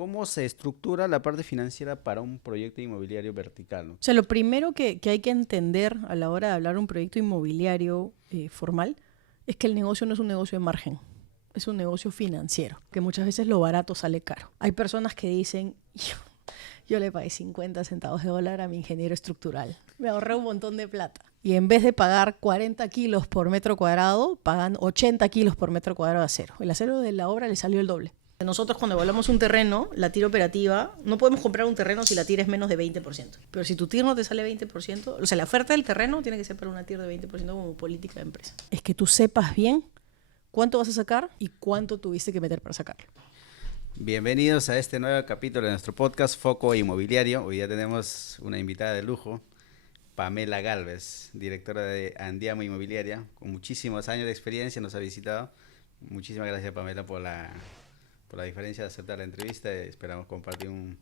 ¿Cómo se estructura la parte financiera para un proyecto inmobiliario vertical, ¿no? O sea, lo primero que hay que entender a la hora de hablar de un proyecto inmobiliario formal es que el negocio no es un negocio de margen, es un negocio financiero, que muchas veces lo barato sale caro. Hay personas que dicen, yo le pagué 50 centavos de dólar a mi ingeniero estructural, me ahorré un montón de plata. Y en vez de pagar 40 kilos por metro cuadrado, pagan 80 kilos por metro cuadrado de acero. El acero de la obra le salió el doble. Nosotros cuando evaluamos un terreno, la tira operativa, no podemos comprar un terreno si la tira es menos de 20%. Pero si tu TIR no te sale 20%, o sea, la oferta del terreno tiene que ser para una TIR de 20% como política de empresa. Es que tú sepas bien cuánto vas a sacar y cuánto tuviste que meter para sacarlo. Bienvenidos a este nuevo capítulo de nuestro podcast Foco Inmobiliario. Hoy ya tenemos una invitada de lujo, Pamela Gálvez, directora de Andiamo Inmobiliaria, con muchísimos años de experiencia, nos ha visitado. Muchísimas gracias, Pamela, por la diferencia de aceptar la entrevista. Esperamos compartir un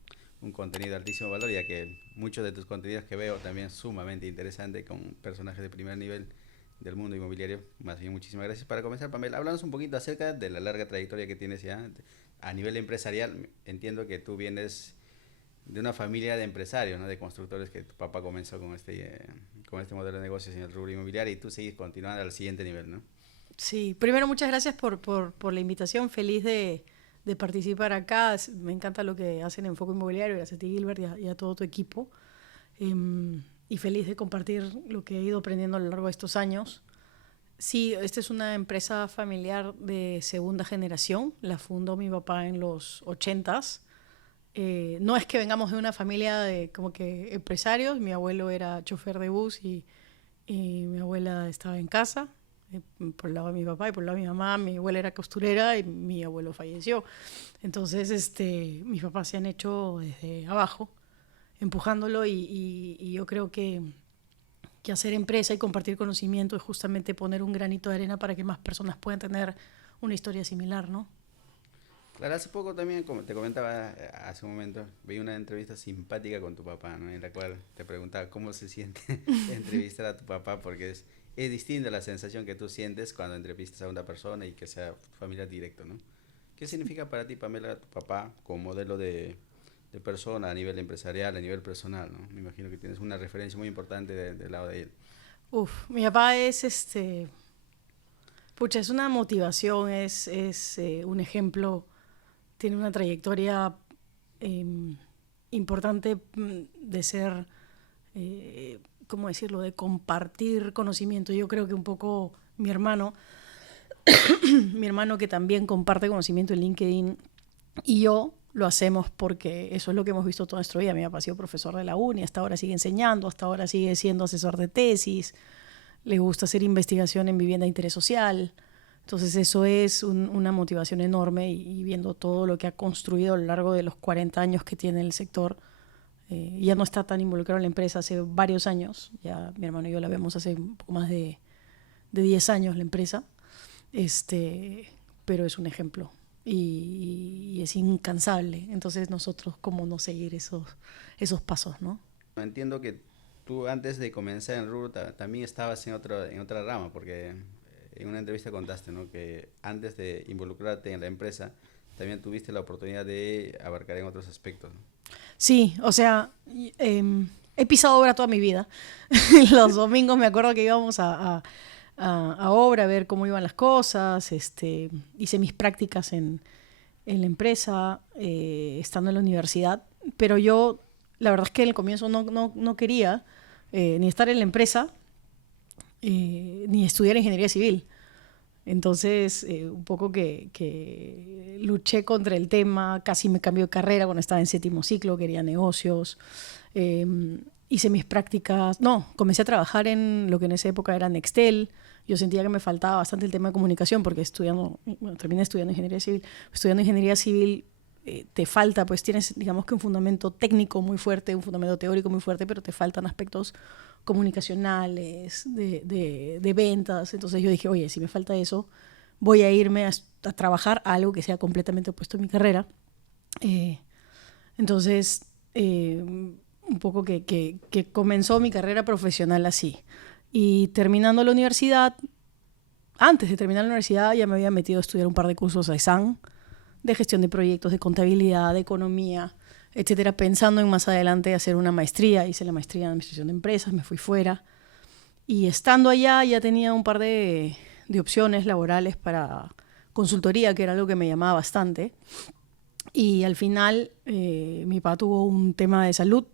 contenido de altísimo valor, ya que muchos de tus contenidos que veo también sumamente interesantes con personajes de primer nivel del mundo inmobiliario. Más bien, muchísimas gracias. Para comenzar, Pamela, háblanos un poquito acerca de la larga trayectoria que tienes ya a nivel empresarial. Entiendo que tú vienes de una familia de empresarios, ¿no? De constructores, que tu papá comenzó con este modelo de negocios en el rubro inmobiliario y tú sigues continuando al siguiente nivel, ¿no? Sí, primero muchas gracias por la invitación, feliz de participar acá. Me encanta lo que hacen en Foco Inmobiliario, gracias a ti, Gilbert, y a todo tu equipo. Y feliz de compartir lo que he ido aprendiendo a lo largo de estos años. Sí, esta es una empresa familiar de segunda generación, la fundó mi papá en los 80s. No es que vengamos de una familia de como que empresarios, mi abuelo era chofer de bus y mi abuela estaba en casa, por el lado de mi papá y por el lado de mi mamá. Mi abuela era costurera y mi abuelo falleció. Entonces, mis papás se han hecho desde abajo, empujándolo y yo creo que hacer empresa y compartir conocimiento es justamente poner un granito de arena para que más personas puedan tener una historia similar, ¿no? Claro, hace poco también, como te comentaba hace un momento, vi una entrevista simpática con tu papá, ¿no? En la cual te preguntaba cómo se siente entrevistar a tu papá, porque es distinta la sensación que tú sientes cuando entrevistas a una persona y que sea familiar directo, ¿no? ¿Qué significa para ti, Pamela, tu papá como modelo de persona a nivel empresarial, a nivel personal, ¿no? Me imagino que tienes una referencia muy importante del lado de él. Mi papá es pucha, es una motivación, es un ejemplo, tiene una trayectoria importante de ser, ¿cómo decirlo?, de compartir conocimiento. Yo creo que un poco mi hermano que también comparte conocimiento en LinkedIn, y yo lo hacemos porque eso es lo que hemos visto toda nuestra vida. Mi papá ha sido profesor de la uni, hasta ahora sigue enseñando, hasta ahora sigue siendo asesor de tesis, le gusta hacer investigación en vivienda de interés social. Entonces eso es una motivación enorme, y viendo todo lo que ha construido a lo largo de los 40 años que tiene el sector, ya no está tan involucrado en la empresa hace varios años. Ya mi hermano y yo la vemos hace un poco más de 10 años la empresa, pero es un ejemplo y es incansable. Entonces nosotros, ¿cómo no seguir esos pasos, no? Entiendo que tú antes de comenzar en el rubro también estabas en otra rama, porque en una entrevista contaste, ¿no? Que antes de involucrarte en la empresa también tuviste la oportunidad de abarcar en otros aspectos, ¿no? Sí, o sea, he pisado obra toda mi vida. Los domingos me acuerdo que íbamos a obra a ver cómo iban las cosas. Hice mis prácticas en la empresa, estando en la universidad, pero yo, la verdad es que en el comienzo no quería ni estar en la empresa, ni estudiar ingeniería civil. Entonces, un poco que luché contra el tema, casi me cambié de carrera cuando estaba en séptimo ciclo, quería negocios. Eh, Hice mis prácticas, comencé a trabajar en lo que en esa época era Nextel. Yo sentía que me faltaba bastante el tema de comunicación porque terminé estudiando ingeniería civil. Estudiando ingeniería civil te falta, pues tienes, digamos que un fundamento técnico muy fuerte, un fundamento teórico muy fuerte, pero te faltan aspectos comunicacionales, de ventas. Entonces yo dije, oye, si me falta eso, voy a irme a trabajar a algo que sea completamente opuesto a mi carrera. Entonces, un poco que comenzó mi carrera profesional así. Y terminando la universidad, antes de terminar la universidad ya me había metido a estudiar un par de cursos a ESAN de gestión de proyectos, de contabilidad, de economía, etcétera, pensando en más adelante hacer una maestría. Hice la maestría en administración de empresas, me fui fuera. Y estando allá ya tenía un par de opciones laborales para consultoría, que era algo que me llamaba bastante. Y al final mi papá tuvo un tema de salud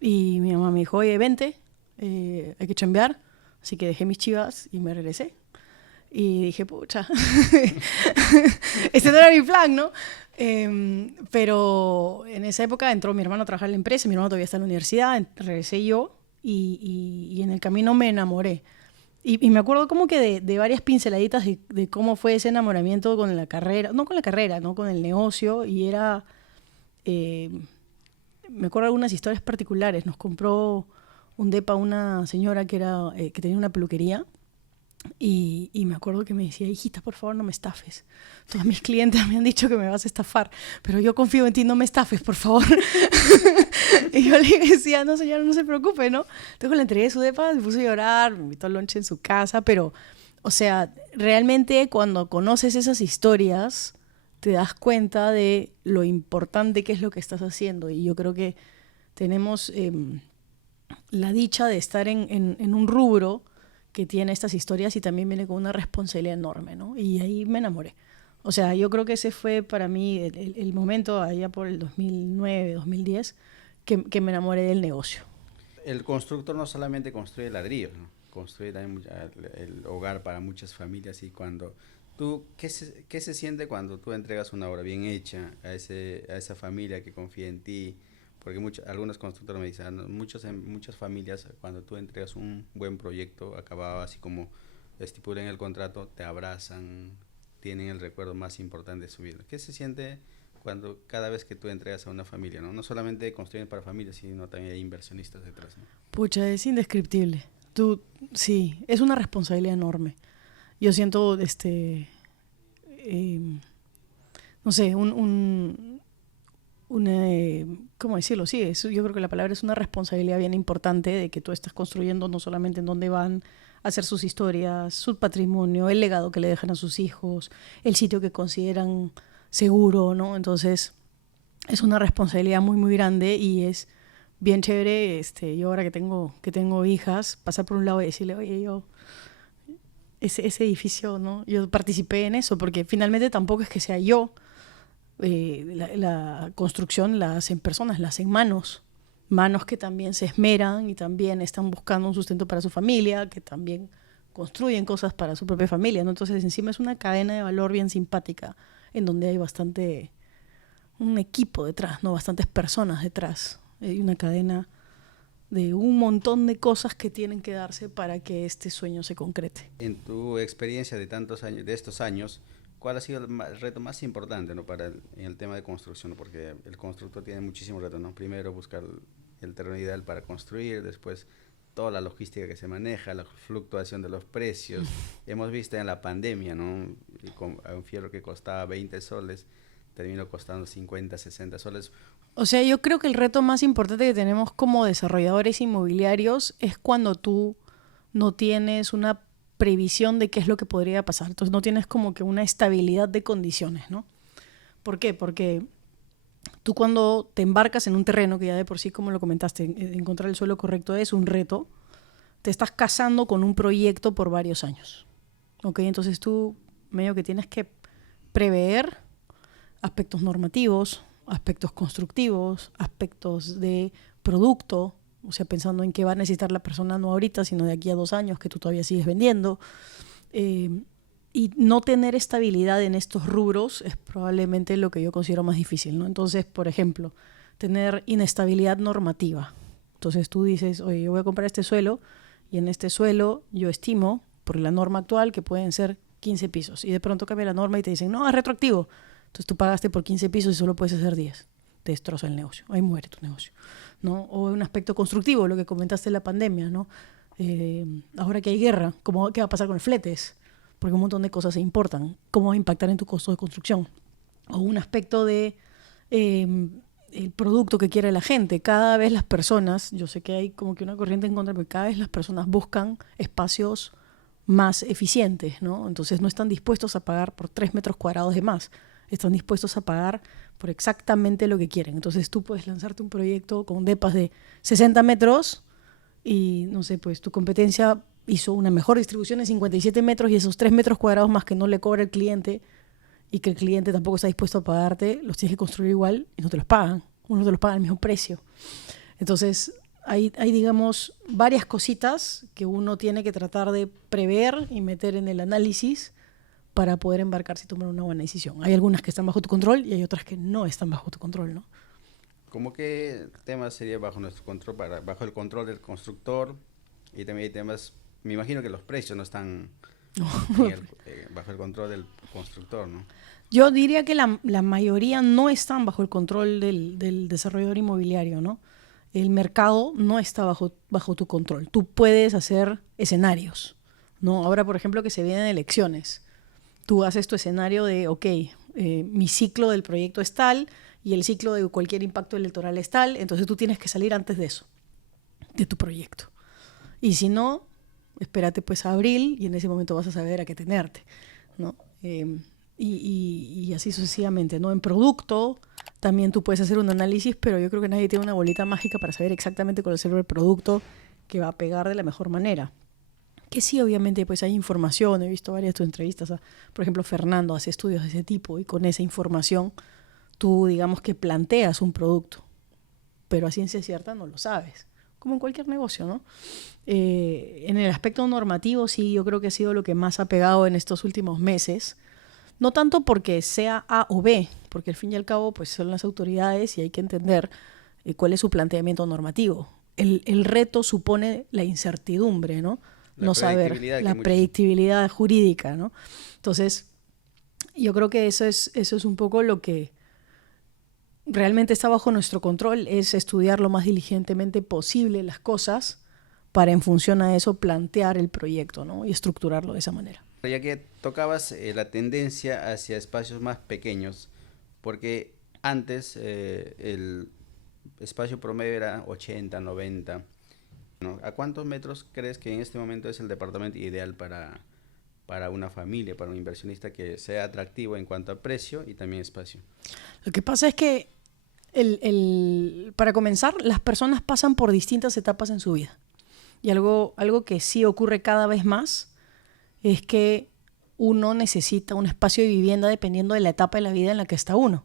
y mi mamá me dijo, oye, vente, hay que chambear. Así que dejé mis chivas y me regresé. Y dije, pucha, este no era mi plan, ¿no? Pero en esa época entró mi hermano a trabajar en la empresa, mi hermano todavía está en la universidad, regresé yo y en el camino me enamoré. Y me acuerdo como que de varias pinceladitas de cómo fue ese enamoramiento con la carrera, no con la carrera, ¿no? Con el negocio, y era, me acuerdo de algunas historias particulares. Nos compró un depa una señora que tenía una peluquería. Y me acuerdo que me decía, hijita, por favor, no me estafes. Todos mis clientes me han dicho que me vas a estafar, pero yo confío en ti, no me estafes, por favor. Y yo le decía, no, señora, no se preocupe, ¿no? Entonces le entregué su depa, se puso a llorar, me invitó al lunch en su casa, pero, o sea, realmente cuando conoces esas historias, te das cuenta de lo importante que es lo que estás haciendo. Y yo creo que tenemos la dicha de estar en un rubro que tiene estas historias y también viene con una responsabilidad enorme, ¿no? Y ahí me enamoré. O sea, yo creo que ese fue para mí el momento, allá por el 2009, 2010, que me enamoré del negocio. El constructor no solamente construye ladrillos, ¿no? Construye también el hogar para muchas familias. Y cuando tú, ¿qué se siente cuando tú entregas una obra bien hecha a esa familia que confía en ti? Porque algunos constructores me dicen, ¿no? Muchas familias, cuando tú entregas un buen proyecto acabado, así como estipulan el contrato, te abrazan, tienen el recuerdo más importante de su vida. ¿Qué se siente cada vez que tú entregas a una familia, ¿no? No solamente construyen para familias, sino también hay inversionistas detrás, ¿no? Pucha, es indescriptible. Sí, es una responsabilidad enorme. Yo siento, no sé, ¿cómo decirlo? Sí, yo creo que la palabra es una responsabilidad bien importante de que tú estás construyendo no solamente en dónde van a hacer sus historias, su patrimonio, el legado que le dejan a sus hijos, el sitio que consideran seguro, ¿no? Entonces, es una responsabilidad muy, muy grande y es bien chévere, yo ahora que tengo hijas, pasar por un lado y decirle, oye, ese edificio, ¿no? Yo participé en eso, porque finalmente tampoco es que sea yo. La construcción la hacen personas, la hacen manos que también se esmeran y también están buscando un sustento para su familia, que también construyen cosas para su propia familia, ¿no? Entonces encima es una cadena de valor bien simpática en donde hay un equipo detrás, ¿no? Bastantes personas detrás. Hay una cadena de un montón de cosas que tienen que darse para que este sueño se concrete. En tu experiencia de tantos años, de estos años, ¿cuál ha sido el reto más importante, ¿no? En el tema de construcción, ¿no? Porque el constructor tiene muchísimos retos, ¿no? Primero buscar el terreno ideal para construir, después toda la logística que se maneja, la fluctuación de los precios. Hemos visto en la pandemia, ¿no? Un fierro que costaba 20 soles, terminó costando 50, 60 soles. O sea, yo creo que el reto más importante que tenemos como desarrolladores inmobiliarios es cuando tú no tienes una previsión de qué es lo que podría pasar. Entonces no tienes como que una estabilidad de condiciones, ¿no? ¿Por qué? Porque tú cuando te embarcas en un terreno, que ya de por sí, como lo comentaste, encontrar el suelo correcto es un reto, te estás casando con un proyecto por varios años. ¿Ok? Entonces tú medio que tienes que prever aspectos normativos, aspectos constructivos, aspectos de producto, o sea, pensando en qué va a necesitar la persona no ahorita, sino de aquí a 2 años que tú todavía sigues vendiendo. Y no tener estabilidad en estos rubros es probablemente lo que yo considero más difícil, ¿no? Entonces, por ejemplo, tener inestabilidad normativa. Entonces tú dices, oye, yo voy a comprar este suelo y en este suelo yo estimo, por la norma actual, que pueden ser 15 pisos. Y de pronto cambia la norma y te dicen, no, es retroactivo. Entonces tú pagaste por 15 pisos y solo puedes hacer 10. Te destroza el negocio. Ahí muere tu negocio, ¿no? O un aspecto constructivo, lo que comentaste de la pandemia, ¿no? Ahora que hay guerra, ¿qué va a pasar con el fletes? Porque un montón de cosas se importan. ¿Cómo va a impactar en tu costo de construcción? O un aspecto de el producto que quiere la gente. Cada vez las personas, yo sé que hay como que una corriente en contra, pero cada vez las personas buscan espacios más eficientes, ¿no? Entonces no están dispuestos a pagar por 3 metros cuadrados de más. están dispuestos a pagar por exactamente lo que quieren. Entonces tú puedes lanzarte un proyecto con depas de 60 metros y, no sé, pues tu competencia hizo una mejor distribución de 57 metros y esos 3 metros cuadrados más que no le cobra el cliente y que el cliente tampoco está dispuesto a pagarte, los tienes que construir igual y no te los pagan. Uno te los paga al mismo precio. Entonces, hay, digamos, varias cositas que uno tiene que tratar de prever y meter en el análisis para poder embarcarse y tomar una buena decisión. Hay algunas que están bajo tu control y hay otras que no están bajo tu control, ¿no? ¿Cómo qué temas sería bajo nuestro control, bajo el control del constructor? Y también hay temas, me imagino que los precios no están bajo el control del constructor, ¿no? Yo diría que la mayoría no están bajo el control del desarrollador inmobiliario, ¿no? El mercado no está bajo tu control. Tú puedes hacer escenarios, ¿no? Ahora, por ejemplo, que se vienen elecciones. Tú haces tu escenario de, ok, mi ciclo del proyecto es tal y el ciclo de cualquier impacto electoral es tal, entonces tú tienes que salir antes de eso, de tu proyecto. Y si no, espérate pues a abril y en ese momento vas a saber a qué tenerte, ¿no? Y así sucesivamente, ¿no? En producto también tú puedes hacer un análisis, pero yo creo que nadie tiene una bolita mágica para saber exactamente cuál es el producto que va a pegar de la mejor manera. Que sí, obviamente, pues hay información, he visto varias de tus entrevistas, por ejemplo, Fernando hace estudios de ese tipo y con esa información tú, digamos que planteas un producto, pero a ciencia cierta no lo sabes, como en cualquier negocio, ¿no? En el aspecto normativo sí, yo creo que ha sido lo que más ha pegado en estos últimos meses, no tanto porque sea A o B, porque al fin y al cabo pues son las autoridades y hay que entender cuál es su planteamiento normativo. El reto supone la incertidumbre, ¿no? No saber, la predictibilidad jurídica, ¿no? Entonces, yo creo que eso es un poco lo que realmente está bajo nuestro control, es estudiar lo más diligentemente posible las cosas para en función a eso plantear el proyecto, ¿no? Y estructurarlo de esa manera. Ya que tocabas la tendencia hacia espacios más pequeños, porque antes el espacio promedio era 80, 90. ¿No? ¿A cuántos metros crees que en este momento es el departamento ideal para una familia, para un inversionista que sea atractivo en cuanto a precio y también espacio? Lo que pasa es que, para comenzar, las personas pasan por distintas etapas en su vida. Y algo que sí ocurre cada vez más es que uno necesita un espacio de vivienda dependiendo de la etapa de la vida en la que está uno.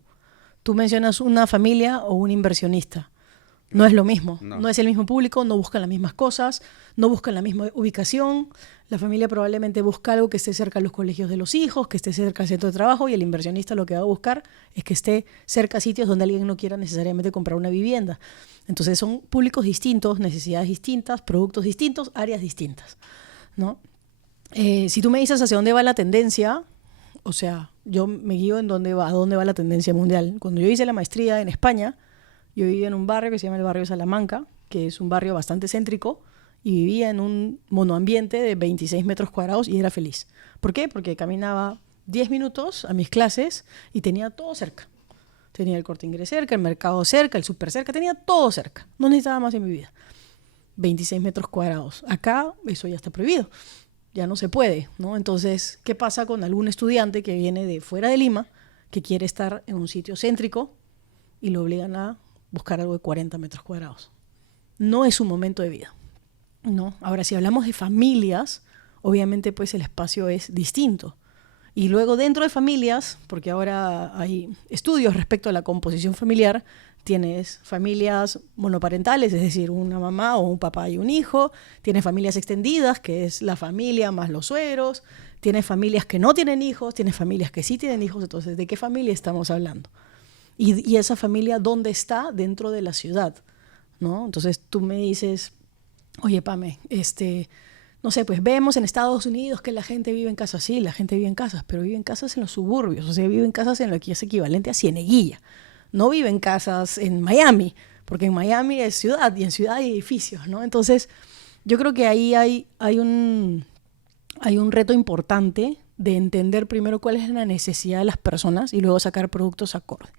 Tú mencionas una familia o un inversionista. No es lo mismo, no es el mismo público, no buscan las mismas cosas, no buscan la misma ubicación. La familia probablemente busca algo que esté cerca de los colegios de los hijos, que esté cerca del centro de trabajo, y el inversionista lo que va a buscar es que esté cerca a sitios donde alguien no quiera necesariamente comprar una vivienda. Entonces son públicos distintos, necesidades distintas, productos distintos, áreas distintas, ¿no? Si tú me dices hacia dónde va la tendencia, o sea, yo me guío en a dónde va la tendencia mundial. Cuando yo hice la maestría en España, yo vivía en un barrio que se llama el barrio Salamanca, que es un barrio bastante céntrico, y vivía en un monoambiente de 26 metros cuadrados y era feliz. ¿Por qué? Porque caminaba 10 minutos a mis clases y tenía todo cerca. Tenía el Corte Inglés cerca, el mercado cerca, el súper cerca, tenía todo cerca. No necesitaba más en mi vida. 26 metros cuadrados. Acá eso ya está prohibido. Ya no se puede, ¿no? Entonces, ¿qué pasa con algún estudiante que viene de fuera de Lima, que quiere estar en un sitio céntrico y lo obligan a buscar algo de 40 metros cuadrados? No es un momento de vida, ¿no? Ahora, si hablamos de familias, obviamente pues el espacio es distinto. Y luego dentro de familias, porque ahora hay estudios respecto a la composición familiar, tienes familias monoparentales, es decir, una mamá o un papá y un hijo, tienes familias extendidas, que es la familia más los suegros, tienes familias que no tienen hijos, tienes familias que sí tienen hijos. Entonces, ¿de qué familia estamos hablando? Y esa familia, ¿dónde está dentro de la ciudad? ¿No? Entonces tú me dices, oye, Pame, no sé, pues vemos en Estados Unidos que la gente vive en casas. Sí, la gente vive en casas, pero vive en casas en los suburbios, o sea, vive en casas en lo que es equivalente a Cieneguilla. No vive en casas en Miami, porque en Miami es ciudad y en ciudad hay edificios, ¿no? Entonces, yo creo que ahí hay un reto importante de entender primero cuál es la necesidad de las personas y luego sacar productos acorde.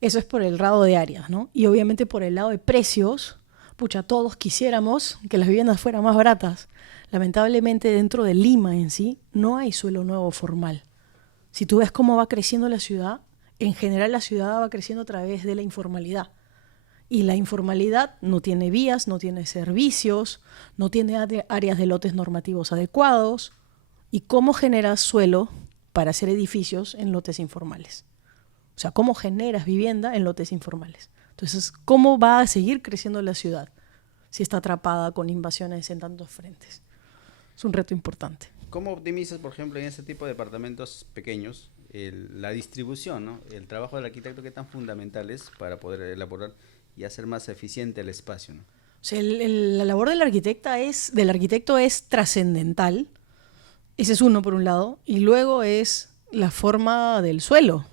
Eso es por el lado de áreas, ¿no? Y obviamente por el lado de precios, pucha, todos quisiéramos que las viviendas fueran más baratas. Lamentablemente dentro de Lima en sí no hay suelo nuevo formal. Si tú ves cómo va creciendo la ciudad, en general la ciudad va creciendo a través de la informalidad. Y la informalidad no tiene vías, no tiene servicios, no tiene áreas de lotes normativos adecuados. ¿Y cómo generas suelo para hacer edificios en lotes informales? O sea, ¿cómo generas vivienda en lotes informales? Entonces, ¿cómo va a seguir creciendo la ciudad si está atrapada con invasiones en tantos frentes? Es un reto importante. ¿Cómo optimizas, por ejemplo, en este tipo de departamentos pequeños, la distribución, ¿no? El trabajo del arquitecto, qué tan fundamental es para poder elaborar y hacer más eficiente el espacio, ¿no? O sea, la labor del arquitecto es trascendental. Ese es uno, por un lado. Y luego es la forma del suelo.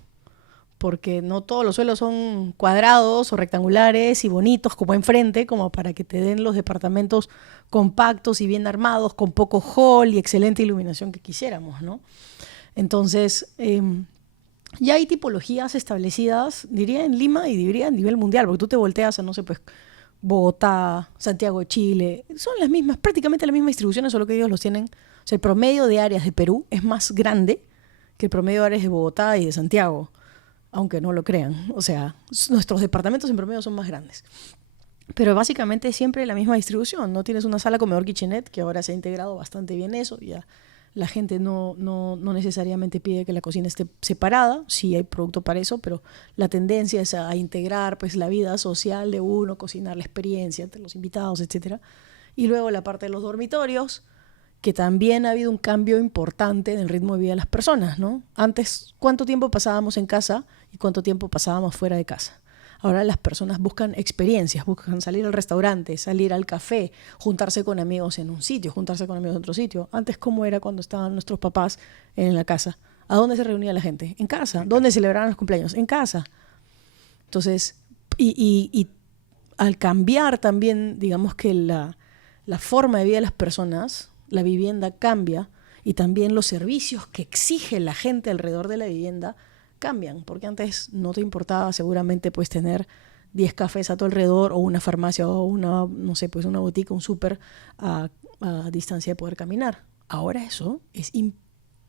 Porque no todos los suelos son cuadrados o rectangulares y bonitos como enfrente, como para que te den los departamentos compactos y bien armados, con poco hall y excelente iluminación que quisiéramos, ¿no? Entonces, ya hay tipologías establecidas, diría en Lima y diría a nivel mundial, porque tú te volteas a, no sé, pues Bogotá, Santiago de Chile, son las mismas, prácticamente las mismas distribuciones, solo que ellos los tienen. O sea, el promedio de áreas de Perú es más grande que el promedio de áreas de Bogotá y de Santiago, aunque no lo crean. O sea, nuestros departamentos en promedio son más grandes. Pero básicamente es siempre la misma distribución. No tienes una sala comedor kitchenette, que ahora se ha integrado bastante bien eso. Ya la gente no necesariamente pide que la cocina esté separada. Sí hay producto para eso, pero la tendencia es a integrar pues, la vida social de uno, cocinar la experiencia entre los invitados, etc. Y luego la parte de los dormitorios, que también ha habido un cambio importante en el ritmo de vida de las personas, ¿no? Antes, ¿cuánto tiempo pasábamos en casa y cuánto tiempo pasábamos fuera de casa? Ahora las personas buscan experiencias, buscan salir al restaurante, salir al café, juntarse con amigos en un sitio, juntarse con amigos en otro sitio. Antes, ¿cómo era cuando estaban nuestros papás en la casa? ¿A dónde se reunía la gente? En casa. ¿Dónde celebraban los cumpleaños? En casa. Entonces, y al cambiar también, digamos que la forma de vida de las personas, la vivienda cambia y también los servicios que exige la gente alrededor de la vivienda cambian, porque antes no te importaba seguramente pues tener 10 cafés a tu alrededor o una farmacia o una, no sé, pues una botica, un súper a distancia de poder caminar. Ahora eso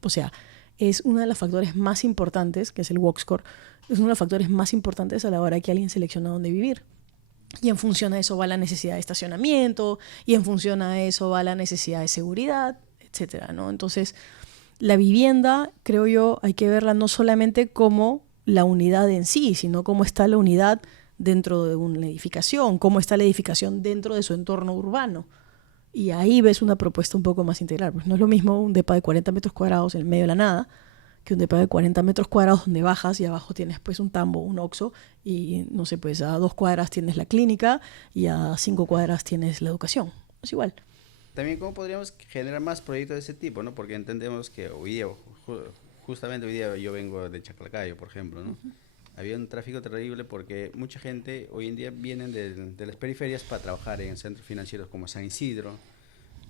o sea, es uno de los factores más importantes, que es el walk score, es uno de los factores más importantes a la hora que alguien selecciona dónde vivir. Y en función a eso va la necesidad de estacionamiento, y en función a eso va la necesidad de seguridad, etcétera, ¿no? Entonces, la vivienda, creo yo, hay que verla no solamente como la unidad en sí, sino cómo está la unidad dentro de una edificación, cómo está la edificación dentro de su entorno urbano. Y ahí ves una propuesta un poco más integral. Pues no es lo mismo un depa de 40 metros cuadrados en el medio de la nada que un depa de 40 metros cuadrados donde bajas y abajo tienes pues un tambo, un Oxxo, y no sé, pues a 2 cuadras tienes la clínica y a 5 cuadras tienes la educación. Es igual. También, ¿cómo podríamos generar más proyectos de ese tipo, ¿no? Porque entendemos que hoy día, justamente hoy día yo vengo de Chaclacayo, por ejemplo, ¿no? Uh-huh. Había un tráfico terrible porque mucha gente hoy en día vienen de las periferias para trabajar en centros financieros como San Isidro,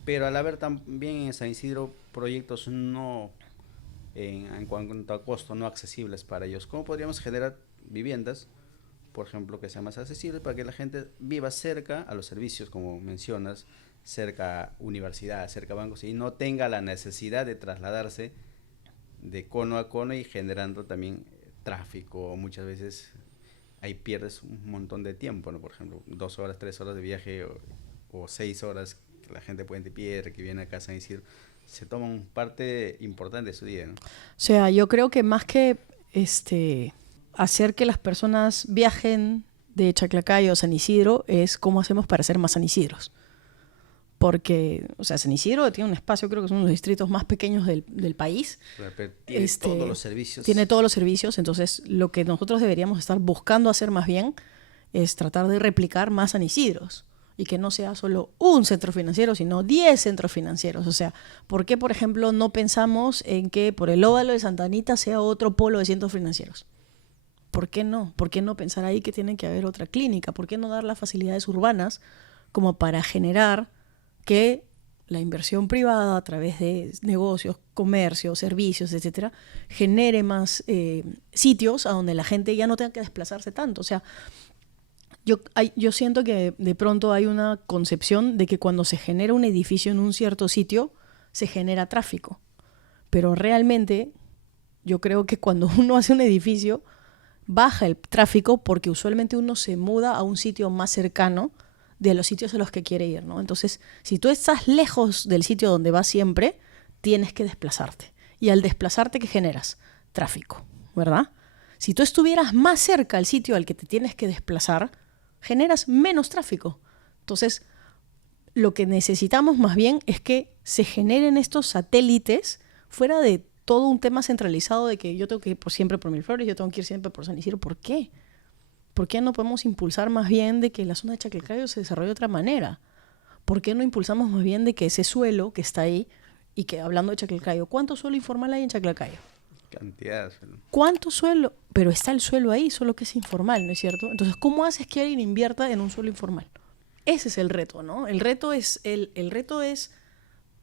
pero al haber también en San Isidro proyectos no, en cuanto a costo, no accesibles para ellos, ¿cómo podríamos generar viviendas, por ejemplo, que sean más accesibles para que la gente viva cerca a los servicios, como mencionas, cerca a universidad, cerca a bancos, y no tenga la necesidad de trasladarse de cono a cono y generando también tráfico? Muchas veces ahí pierdes un montón de tiempo, ¿no? Por ejemplo, 2 horas, 3 horas de viaje o 6 horas que la gente Puente Piedra, que viene a casa a decir, se toman parte importante de su día, ¿no? O sea, yo creo que más que hacer que las personas viajen de Chaclacayo a San Isidro es cómo hacemos para ser más San Isidros. Porque, o sea, San Isidro tiene un espacio, creo que son uno de los distritos más pequeños del país. Pero tiene todos los servicios. Tiene todos los servicios, entonces lo que nosotros deberíamos estar buscando hacer más bien es tratar de replicar más San Isidros. Y que no sea solo un centro financiero, sino 10 centros financieros. O sea, ¿por qué, por ejemplo, no pensamos en que por el óvalo de Santa Anita sea otro polo de centros financieros? ¿Por qué no? ¿Por qué no pensar ahí que tiene que haber otra clínica? ¿Por qué no dar las facilidades urbanas como para generar que la inversión privada a través de negocios, comercios, servicios, etcétera, genere más sitios a donde la gente ya no tenga que desplazarse tanto? O sea, yo siento que de pronto hay una concepción de que cuando se genera un edificio en un cierto sitio, se genera tráfico. Pero realmente yo creo que cuando uno hace un edificio, baja el tráfico porque usualmente uno se muda a un sitio más cercano de los sitios a los que quiere ir, ¿no? Entonces, si tú estás lejos del sitio donde vas siempre, tienes que desplazarte. Y al desplazarte, ¿qué generas? Tráfico, ¿verdad? Si tú estuvieras más cerca al sitio al que te tienes que desplazar, generas menos tráfico. Entonces, lo que necesitamos más bien es que se generen estos satélites fuera de todo un tema centralizado de que yo tengo que ir siempre por Miraflores, yo tengo que ir siempre por San Isidro. ¿Por qué? ¿Por qué no podemos impulsar más bien de que la zona de Chaclacayo se desarrolle de otra manera? ¿Por qué no impulsamos más bien de que ese suelo que está ahí, y que hablando de Chaclacayo, ¿cuánto suelo informal hay en Chaclacayo? Cantidad. ¿Cuánto suelo? Pero está el suelo ahí, solo que es informal, ¿no es cierto? Entonces, ¿cómo haces que alguien invierta en un suelo informal? Ese es el reto, ¿no? El reto es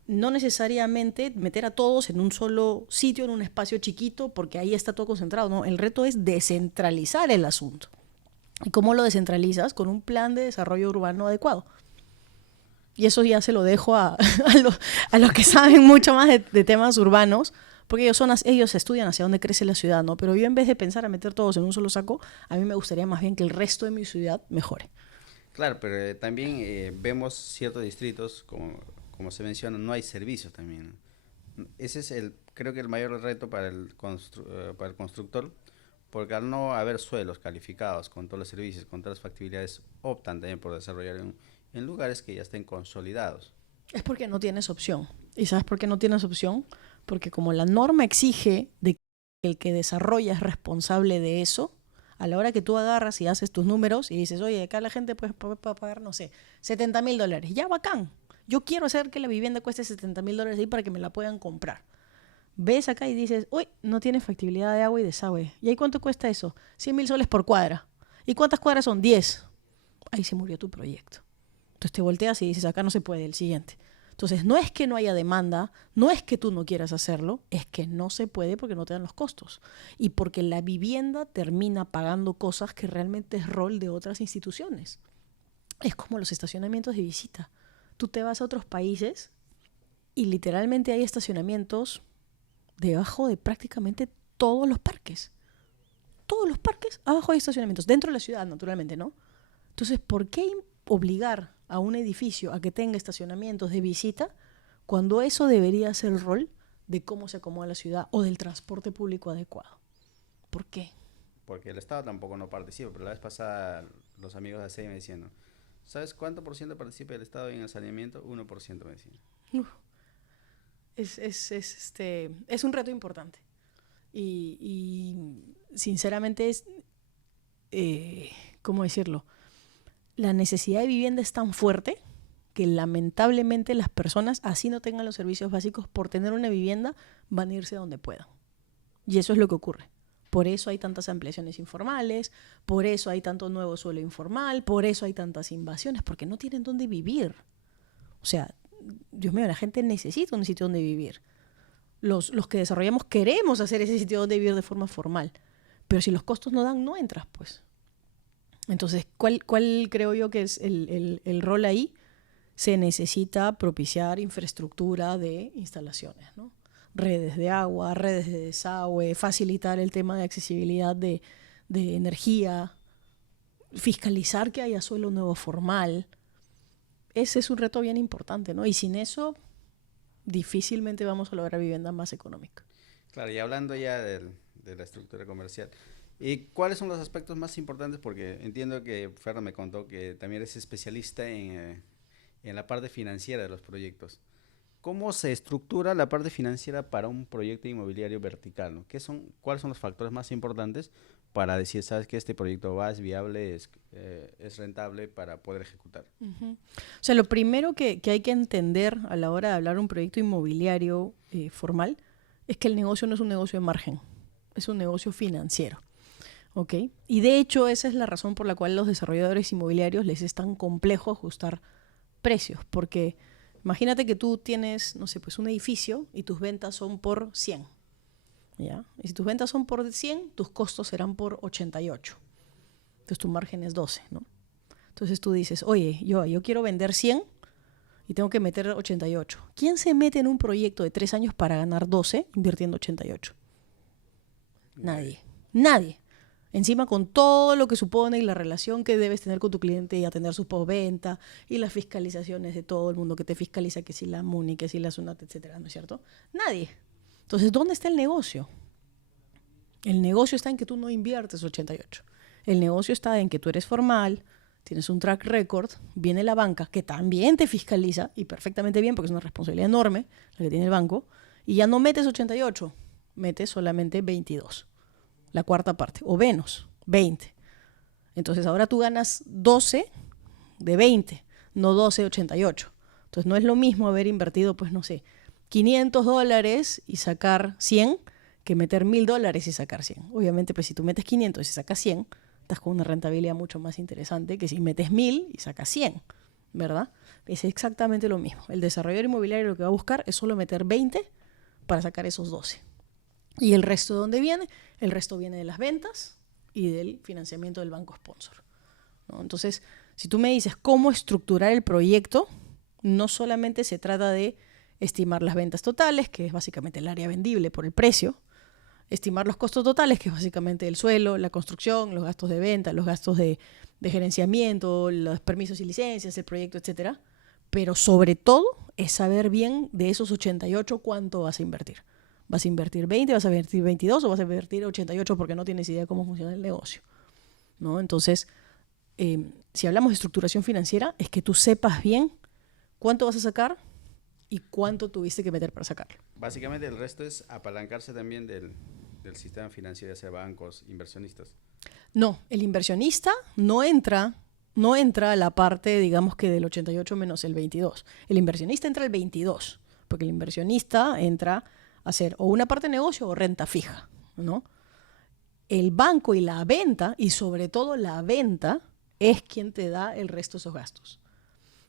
no necesariamente meter a todos en un solo sitio, en un espacio chiquito, porque ahí está todo concentrado, ¿no? El reto es descentralizar el asunto. ¿Y cómo lo descentralizas? Con un plan de desarrollo urbano adecuado. Y eso ya se lo dejo a los que saben mucho más de temas urbanos, porque ellos estudian hacia dónde crece la ciudad, ¿no? Pero yo, en vez de pensar a meter todos en un solo saco, a mí me gustaría más bien que el resto de mi ciudad mejore. Claro, pero también vemos ciertos distritos, como se menciona, no hay servicios también. Ese es creo que el mayor reto para el constructor, porque al no haber suelos calificados con todos los servicios, con todas las factibilidades, optan también por desarrollar en lugares que ya estén consolidados. Es porque no tienes opción. ¿Y sabes por qué no tienes opción? Porque como la norma exige de que el que desarrolla es responsable de eso, a la hora que tú agarras y haces tus números y dices, oye, acá la gente puede pagar, no sé, $70,000. Ya, bacán. Yo quiero hacer que la vivienda cueste $70,000 ahí para que me la puedan comprar. Ves acá y dices, uy, no tiene factibilidad de agua y desagüe. ¿Y ahí cuánto cuesta eso? 100,000 soles por cuadra. ¿Y cuántas cuadras son? 10. Ahí se murió tu proyecto. Entonces te volteas y dices, acá no se puede, el siguiente. Entonces, no es que no haya demanda, no es que tú no quieras hacerlo, es que no se puede porque no te dan los costos. Y porque la vivienda termina pagando cosas que realmente es rol de otras instituciones. Es como los estacionamientos de visita. Tú te vas a otros países y literalmente hay estacionamientos debajo de prácticamente todos los parques. Todos los parques, abajo hay estacionamientos. Dentro de la ciudad, naturalmente, ¿no? Entonces, ¿por qué obligar a un edificio a que tenga estacionamientos de visita cuando eso debería ser el rol de cómo se acomoda la ciudad o del transporte público adecuado? ¿Por qué? Porque el Estado tampoco no participa, pero la vez pasada los amigos de ACE me decían, ¿sabes cuánto por ciento participa el Estado en el saneamiento? 1% me decían. Es un reto importante. Y sinceramente ¿cómo decirlo? La necesidad de vivienda es tan fuerte que lamentablemente las personas, así no tengan los servicios básicos, por tener una vivienda, van a irse a donde puedan. Y eso es lo que ocurre. Por eso hay tantas ampliaciones informales, por eso hay tanto nuevo suelo informal, por eso hay tantas invasiones, porque no tienen dónde vivir. O sea, Dios mío, la gente necesita un sitio donde vivir. Los que desarrollamos queremos hacer ese sitio donde vivir de forma formal. Pero si los costos no dan, no entras, pues. Entonces, ¿cuál creo yo que es el rol ahí? Se necesita propiciar infraestructura de instalaciones, ¿no? Redes de agua, redes de desagüe, facilitar el tema de accesibilidad de energía, fiscalizar que haya suelo nuevo formal. Ese es un reto bien importante, ¿no? Y sin eso, difícilmente vamos a lograr vivienda más económica. Claro, y hablando ya de la estructura comercial, ¿y cuáles son los aspectos más importantes? Porque entiendo que Ferro me contó que también eres especialista en la parte financiera de los proyectos. ¿Cómo se estructura la parte financiera para un proyecto inmobiliario vertical, ¿no? ¿Cuáles son los factores más importantes para decir, sabes que este proyecto es viable, es rentable para poder ejecutar? O sea, lo primero que hay que entender a la hora de hablar de un proyecto inmobiliario formal es que el negocio no es un negocio de margen, es un negocio financiero. ¿Ok? Y de hecho esa es la razón por la cual los desarrolladores inmobiliarios les es tan complejo ajustar precios, porque imagínate que tú tienes, no sé, pues un edificio y tus ventas son por 100, ¿ya? Y si tus ventas son por 100, tus costos serán por 88. Entonces tu margen es 12, ¿no? Entonces tú dices, oye, yo quiero vender 100 y tengo que meter 88. ¿Quién se mete en un proyecto de 3 años para ganar 12 invirtiendo 88? Nadie. Encima con todo lo que supone y la relación que debes tener con tu cliente y atender su postventa y las fiscalizaciones de todo el mundo que te fiscaliza, que si la MUNI, que si la SUNAT, etcétera, ¿no es cierto? Nadie. Entonces, ¿dónde está el negocio? El negocio está en que tú no inviertes 88. El negocio está en que tú eres formal, tienes un track record, viene la banca, que también te fiscaliza, y perfectamente bien, porque es una responsabilidad enorme la que tiene el banco, y ya no metes 88, metes solamente 22, la cuarta parte, o menos, 20. Entonces ahora tú ganas 12 de 20, no 12 de 88. Entonces no es lo mismo haber invertido, pues no sé, $500 y sacar 100 que meter $1,000 y sacar 100. Obviamente, pues si tú metes 500 y sacas 100, estás con una rentabilidad mucho más interesante que si metes 1,000 y sacas 100, ¿verdad? Es exactamente lo mismo. El desarrollador inmobiliario lo que va a buscar es solo meter 20 para sacar esos 12. ¿Y el resto de dónde viene? El resto viene de las ventas y del financiamiento del banco sponsor, ¿no? Entonces, si tú me dices cómo estructurar el proyecto, no solamente se trata de estimar las ventas totales, que es básicamente el área vendible por el precio, estimar los costos totales, que es básicamente el suelo, la construcción, los gastos de venta, los gastos de gerenciamiento, los permisos y licencias, el proyecto, etcétera. Pero sobre todo es saber bien de esos 88 cuánto vas a invertir. ¿Vas a invertir 20, vas a invertir 22 o vas a invertir 88 porque no tienes idea de cómo funciona el negocio, ¿no? Entonces, si hablamos de estructuración financiera, es que tú sepas bien cuánto vas a sacar y cuánto tuviste que meter para sacarlo. Básicamente el resto es apalancarse también del sistema financiero, ya sea bancos, inversionistas. No, el inversionista no entra a la parte, digamos que del 88 menos el 22. El inversionista entra al 22, porque el inversionista entra a hacer o una parte de negocio o renta fija, ¿no? El banco y la venta, y sobre todo la venta, es quien te da el resto de esos gastos.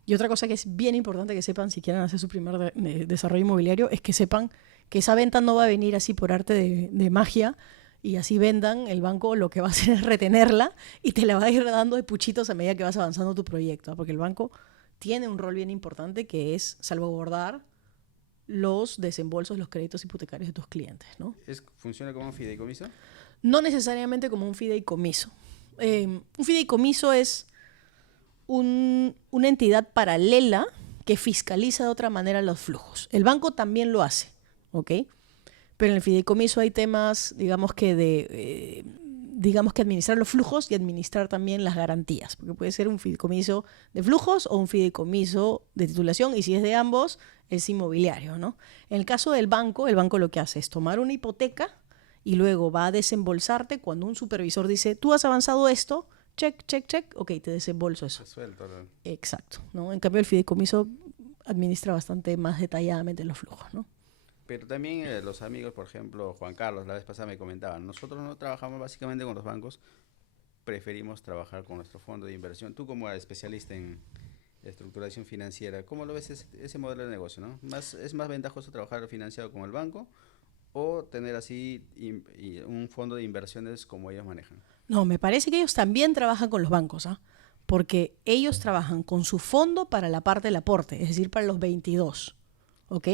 Y otra cosa que es bien importante que sepan si quieren hacer su primer desarrollo inmobiliario es que sepan que esa venta no va a venir así por arte de magia y así vendan, el banco lo que va a hacer es retenerla y te la va a ir dando de puchitos a medida que vas avanzando tu proyecto, ¿eh? Porque el banco tiene un rol bien importante que es salvaguardar los desembolsos, los créditos hipotecarios de tus clientes, ¿no? ¿Funciona como un fideicomiso? No necesariamente como un fideicomiso. Un fideicomiso es una entidad paralela que fiscaliza de otra manera los flujos. El banco también lo hace, ¿ok? Pero en el fideicomiso hay temas, digamos que administrar los flujos y administrar también las garantías, porque puede ser un fideicomiso de flujos o un fideicomiso de titulación, y si es de ambos, es inmobiliario, ¿no? En el caso del banco, el banco lo que hace es tomar una hipoteca y luego va a desembolsarte cuando un supervisor dice, tú has avanzado esto, check, check, check, ok, te desembolso eso. Resuelto, ¿no? Exacto, ¿no? En cambio, el fideicomiso administra bastante más detalladamente los flujos, ¿no? Pero también los amigos, por ejemplo, Juan Carlos, la vez pasada me comentaban, nosotros no trabajamos básicamente con los bancos, preferimos trabajar con nuestro fondo de inversión. Tú como especialista en estructuración financiera, ¿cómo lo ves ese modelo de negocio, no? ¿Es más ventajoso trabajar financiado con el banco o tener así un fondo de inversiones como ellos manejan? No, me parece que ellos también trabajan con los bancos, ¿ah? Porque ellos trabajan con su fondo para la parte del aporte, es decir, para los 22, ¿ok?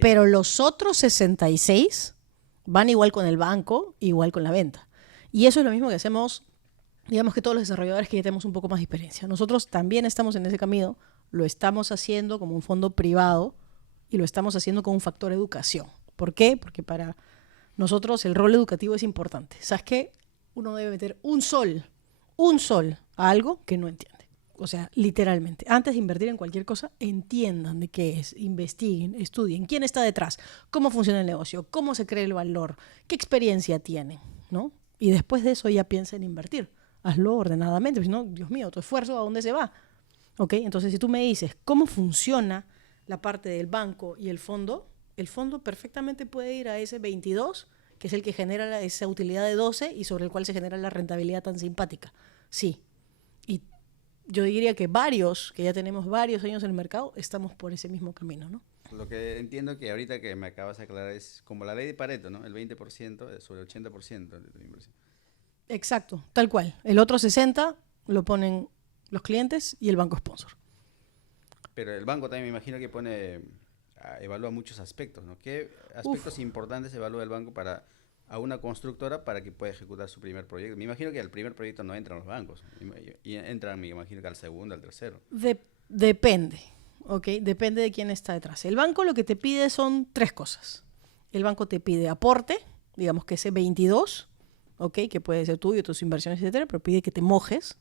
Pero los otros 66 van igual con el banco, igual con la venta. Y eso es lo mismo que hacemos, digamos que todos los desarrolladores que ya tenemos un poco más de experiencia. Nosotros también estamos en ese camino, lo estamos haciendo como un fondo privado y lo estamos haciendo como un factor educación. ¿Por qué? Porque para nosotros el rol educativo es importante. ¿Sabes qué? Uno debe meter un sol a algo que no entiende. O sea, literalmente, antes de invertir en cualquier cosa, entiendan de qué es, investiguen, estudien, quién está detrás, cómo funciona el negocio, cómo se cree el valor, qué experiencia tienen, ¿no? Y después de eso ya piensa en invertir. Hazlo ordenadamente, si no, Dios mío, tu esfuerzo, ¿a dónde se va? ¿Ok? Entonces, si tú me dices cómo funciona la parte del banco y el fondo perfectamente puede ir a ese 22, que es el que genera esa utilidad de 12 y sobre el cual se genera la rentabilidad tan simpática. Sí. Y yo diría que que ya tenemos varios años en el mercado, estamos por ese mismo camino, ¿no? Lo que entiendo que ahorita que me acabas de aclarar es como la ley de Pareto, ¿no? El 20% sobre el 80% de tu inversión. Exacto, tal cual. El otro 60 lo ponen los clientes y el banco sponsor. Pero el banco también me imagino que evalúa muchos aspectos, ¿no? ¿Qué aspectos importantes evalúa el banco para a una constructora para que pueda ejecutar su primer proyecto. Me imagino que al primer proyecto no entran los bancos, y entran, me imagino que al segundo, al tercero. Depende, ¿ok? Depende de quién está detrás. El banco lo que te pide son 3 cosas. El banco te pide aporte, digamos que ese 22, ¿ok? Que puede ser tuyo, tus inversiones, etcétera, pero pide que te mojes.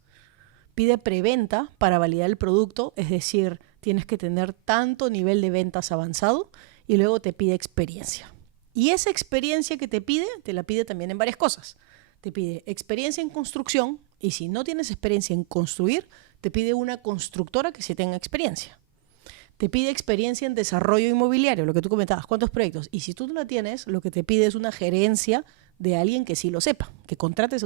Pide preventa para validar el producto, es decir, tienes que tener tanto nivel de ventas avanzado, y luego te pide experiencia. Y esa experiencia que te pide, te la pide también en varias cosas. Te pide experiencia en construcción, y si no tienes experiencia en construir, te pide una constructora que sí tenga experiencia. Te pide experiencia en desarrollo inmobiliario, lo que tú comentabas, ¿cuántos proyectos? Y si tú no la tienes, lo que te pide es una gerencia de alguien que sí lo sepa, que contrates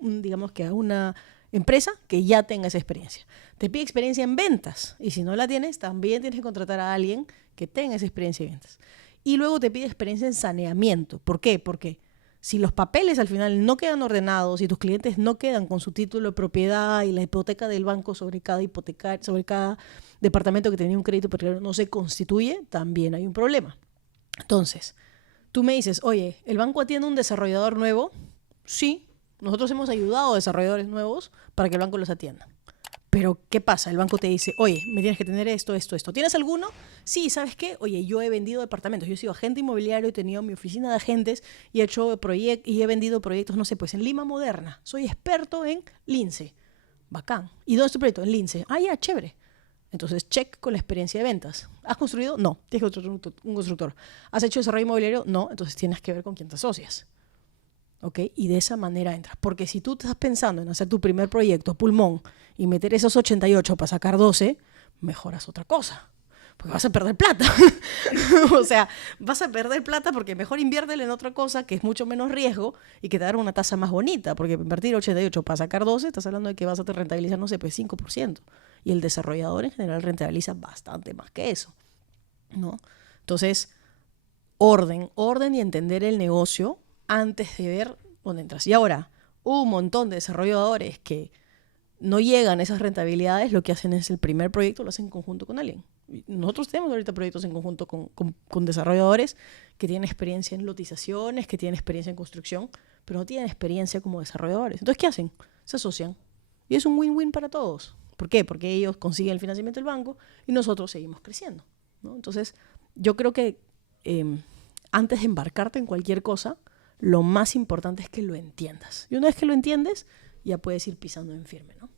digamos que a una empresa que ya tenga esa experiencia. Te pide experiencia en ventas, y si no la tienes, también tienes que contratar a alguien que tenga esa experiencia en ventas. Y luego te pide experiencia en saneamiento. ¿Por qué? Porque si los papeles al final no quedan ordenados y tus clientes no quedan con su título de propiedad y la hipoteca del banco sobre cada departamento que tenía un crédito hipotecario no se constituye, también hay un problema. Entonces, tú me dices, oye, ¿el banco atiende un desarrollador nuevo? Sí, nosotros hemos ayudado a desarrolladores nuevos para que el banco los atienda. Pero, ¿qué pasa? El banco te dice, oye, me tienes que tener esto. ¿Tienes alguno? Sí, ¿sabes qué? Oye, yo he vendido departamentos. Yo he sido agente inmobiliario, he tenido mi oficina de agentes y he vendido proyectos, no sé, pues en Lima Moderna. Soy experto en Lince. Bacán. ¿Y dónde es tu proyecto? En Lince. Ah, ya, chévere. Entonces, check con la experiencia de ventas. ¿Has construido? No. Tienes que contratar un constructor. ¿Has hecho desarrollo inmobiliario? No. Entonces, tienes que ver con quién te asocias. ¿Ok? Y de esa manera entras. Porque si tú estás pensando en hacer tu primer proyecto pulmón y meter esos 88 para sacar 12, mejoras otra cosa. Porque vas a perder plata. O sea, vas a perder plata porque mejor inviértele en otra cosa que es mucho menos riesgo y que te dará una tasa más bonita. Porque invertir 88 para sacar 12, estás hablando de que vas a te rentabilizar, no sé, pues 5%. Y el desarrollador en general rentabiliza bastante más que eso, ¿no? Entonces, orden y entender el negocio antes de ver dónde entras. Y ahora, un montón de desarrolladores que no llegan a esas rentabilidades, lo que hacen es el primer proyecto lo hacen en conjunto con alguien. Nosotros tenemos ahorita proyectos en conjunto con desarrolladores que tienen experiencia en lotizaciones, que tienen experiencia en construcción, pero no tienen experiencia como desarrolladores. Entonces, ¿qué hacen? Se asocian. Y es un win-win para todos. ¿Por qué? Porque ellos consiguen el financiamiento del banco y nosotros seguimos creciendo, ¿no? Entonces, yo creo que antes de embarcarte en cualquier cosa, lo más importante es que lo entiendas. Y una vez que lo entiendes, ya puedes ir pisando en firme, ¿no?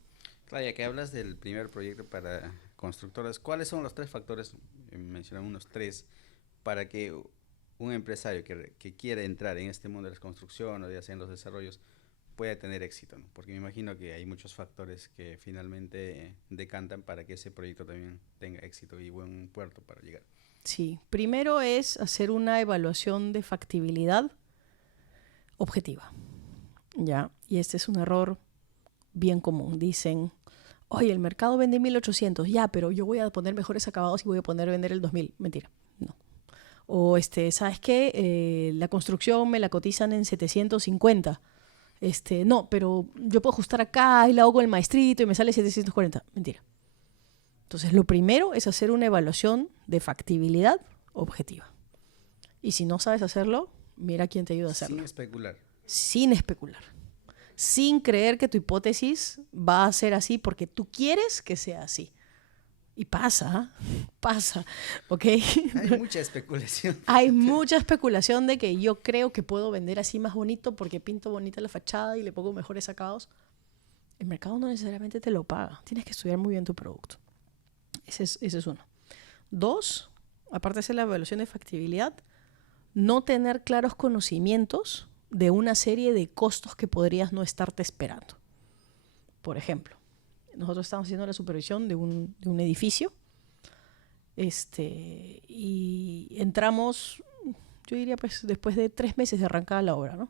Claro, ya que hablas del primer proyecto para constructoras, ¿cuáles son los 3 factores, mencionamos unos 3, para que un empresario que quiera entrar en este mundo de la construcción o ya sea en los desarrollos pueda tener éxito, ¿no? Porque me imagino que hay muchos factores que finalmente decantan para que ese proyecto también tenga éxito y buen puerto para llegar. Sí, primero es hacer una evaluación de factibilidad objetiva, ¿ya? Y este es un error bien común. Dicen, oye, el mercado vende 1.800, ya, pero yo voy a poner mejores acabados y voy a poner a vender el 2.000. Mentira, no. O, ¿sabes qué? La construcción me la cotizan en 750. No, pero yo puedo ajustar acá y la hago con el maestrito y me sale 740. Mentira. Entonces, lo primero es hacer una evaluación de factibilidad objetiva. Y si no sabes hacerlo, mira quién te ayuda a hacerlo. Sin especular. Sin especular. Sin creer que tu hipótesis va a ser así porque tú quieres que sea así. Y pasa, ¿ok? Hay mucha especulación. Hay mucha especulación de que yo creo que puedo vender así más bonito porque pinto bonita la fachada y le pongo mejores acabados. El mercado no necesariamente te lo paga. Tienes que estudiar muy bien tu producto. Ese es uno. 2, aparte de hacer la evaluación de factibilidad, no tener claros conocimientos de una serie de costos que podrías no estarte esperando. Por ejemplo, nosotros estamos haciendo la supervisión de un edificio y entramos, yo diría pues después de 3 meses de arrancada la obra, ¿no?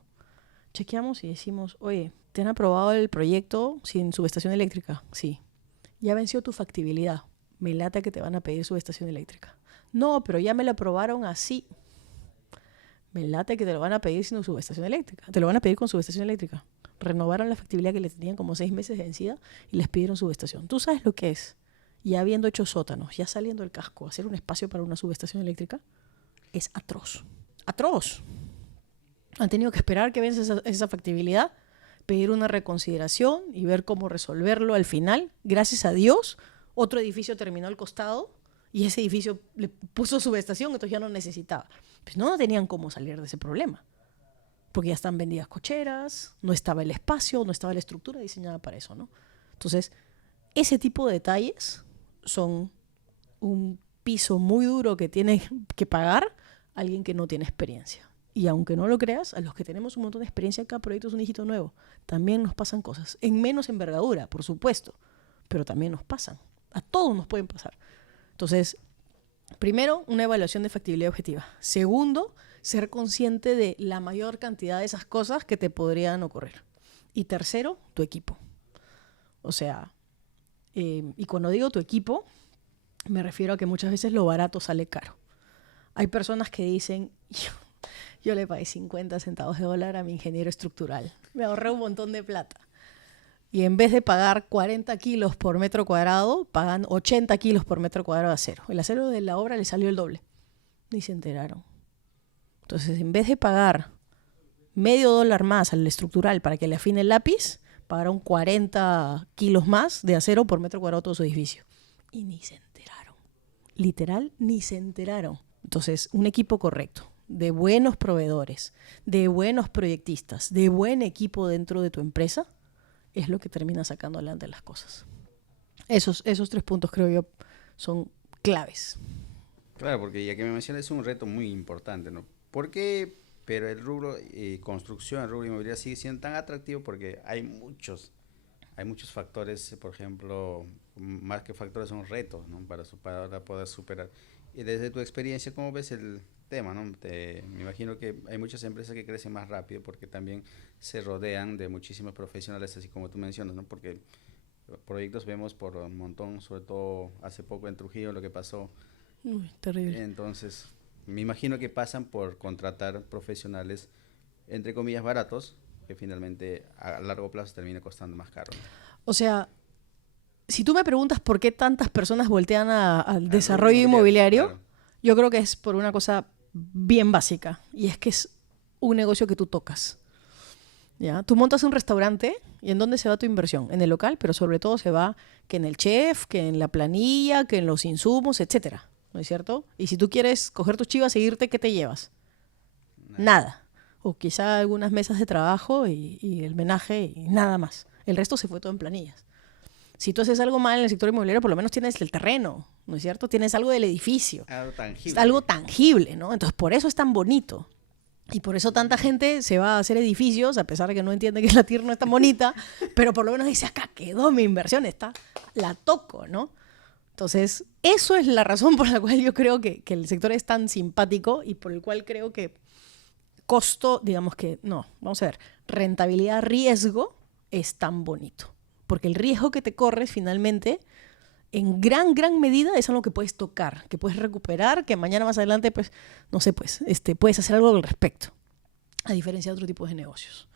Chequeamos y decimos, oye, ¿te han aprobado el proyecto sin subestación eléctrica? Sí. Ya venció tu factibilidad. Me lata que te van a pedir subestación eléctrica. No, pero ya me lo aprobaron así. Me late que te lo van a pedir sin subestación eléctrica. Te lo van a pedir con subestación eléctrica. Renovaron la factibilidad que le tenían como 6 meses de vencida y les pidieron subestación. ¿Tú sabes lo que es? Ya habiendo hecho sótanos, ya saliendo del casco, hacer un espacio para una subestación eléctrica, es atroz. ¡Atroz! Han tenido que esperar que vence esa factibilidad, pedir una reconsideración y ver cómo resolverlo al final. Gracias a Dios, otro edificio terminó al costado y ese edificio le puso subestación, entonces ya no necesitaba. Pues no tenían cómo salir de ese problema, porque ya están vendidas cocheras, no estaba el espacio, no estaba la estructura diseñada para eso, ¿no? Entonces, ese tipo de detalles son un piso muy duro que tiene que pagar alguien que no tiene experiencia. Y aunque no lo creas, a los que tenemos un montón de experiencia, cada proyecto es un hijito nuevo. También nos pasan cosas, en menos envergadura, por supuesto, pero también nos pasan. A todos nos pueden pasar. Entonces, primero, una evaluación de factibilidad objetiva. Segundo, ser consciente de la mayor cantidad de esas cosas que te podrían ocurrir. Y tercero, tu equipo. O sea, y cuando digo tu equipo, me refiero a que muchas veces lo barato sale caro. Hay personas que dicen, yo le pagué 50 centavos de dólar a mi ingeniero estructural. Me ahorré un montón de plata. Y en vez de pagar 40 kilos por metro cuadrado, pagan 80 kilos por metro cuadrado de acero. El acero de la obra le salió el doble. Ni se enteraron. Entonces, en vez de pagar $0.50 más al estructural para que le afine el lápiz, pagaron 40 kilos más de acero por metro cuadrado todo su edificio. Y ni se enteraron. Literal, ni se enteraron. Entonces, un equipo correcto, de buenos proveedores, de buenos proyectistas, de buen equipo dentro de tu empresa, es lo que termina sacando adelante las cosas. Esos 3 puntos, creo yo, son claves. Claro, porque ya que me mencionas, es un reto muy importante, ¿no? ¿Por qué? Pero el rubro construcción, el rubro inmobiliario sigue siendo tan atractivo porque hay muchos factores, por ejemplo, más que factores son retos, ¿no? Para poder superar. Y desde tu experiencia, ¿cómo ves el tema, ¿no? Me imagino que hay muchas empresas que crecen más rápido porque también se rodean de muchísimos profesionales, así como tú mencionas, ¿no? Porque proyectos vemos por un montón, sobre todo hace poco en Trujillo lo que pasó. Uy, terrible. Entonces, me imagino que pasan por contratar profesionales, entre comillas, baratos, que finalmente a largo plazo termina costando más caro, ¿no? O sea, si tú me preguntas por qué tantas personas voltean al desarrollo rubro inmobiliario, claro. yo creo que es por una cosa bien básica, y es que es un negocio que tú tocas. ¿Ya? Tú montas un restaurante, ¿y en dónde se va tu inversión? En el local, pero sobre todo se va que en el chef, que en la planilla, que en los insumos, etcétera, ¿no es cierto? Y si tú quieres coger tus chivas e irte, ¿qué te llevas? Nada. O quizá algunas mesas de trabajo y el menaje y nada más. El resto se fue todo en planillas. Si tú haces algo mal en el sector inmobiliario, por lo menos tienes el terreno, ¿no es cierto? Tienes algo del edificio. Algo tangible. Es algo tangible, ¿no? Entonces, por eso es tan bonito. Y por eso tanta gente se va a hacer edificios, a pesar de que no entiende que la tierra no es tan bonita, pero por lo menos dice, acá quedó mi inversión, la toco, ¿no? Entonces, eso es la razón por la cual yo creo que el sector es tan simpático y por el cual creo que costo, digamos que, no, vamos a ver, rentabilidad-riesgo es tan bonito. Porque el riesgo que te corres finalmente, en gran medida, es algo que puedes tocar, que puedes recuperar, que mañana más adelante, pues, no sé, pues, puedes hacer algo al respecto. A diferencia de otro tipo de negocios,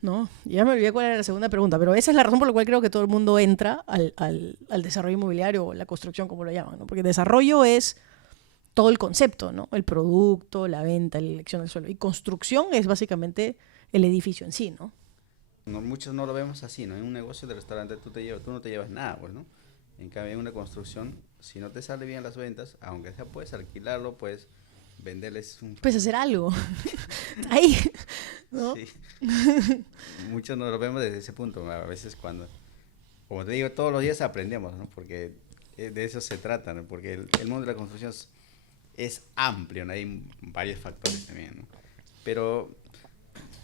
¿no? Ya me olvidé cuál era la segunda pregunta, pero esa es la razón por la cual creo que todo el mundo entra al desarrollo inmobiliario o la construcción, como lo llaman, ¿no? Porque desarrollo es todo el concepto, ¿no? El producto, la venta, la elección del suelo. Y construcción es básicamente el edificio en sí, ¿no? No, muchos no lo vemos así, ¿no? En un negocio de restaurante tú no te llevas nada, pues, ¿no? En cambio, en una construcción, si no te sale bien las ventas, aunque sea puedes alquilarlo, puedes venderles un... Puedes hacer algo. Ahí, ¿no? Sí. Muchos no lo vemos desde ese punto. A veces cuando, como te digo, todos los días aprendemos, ¿no? Porque de eso se trata, ¿no? Porque el mundo de la construcción es amplio, ¿no? Hay varios factores también, ¿no? Pero...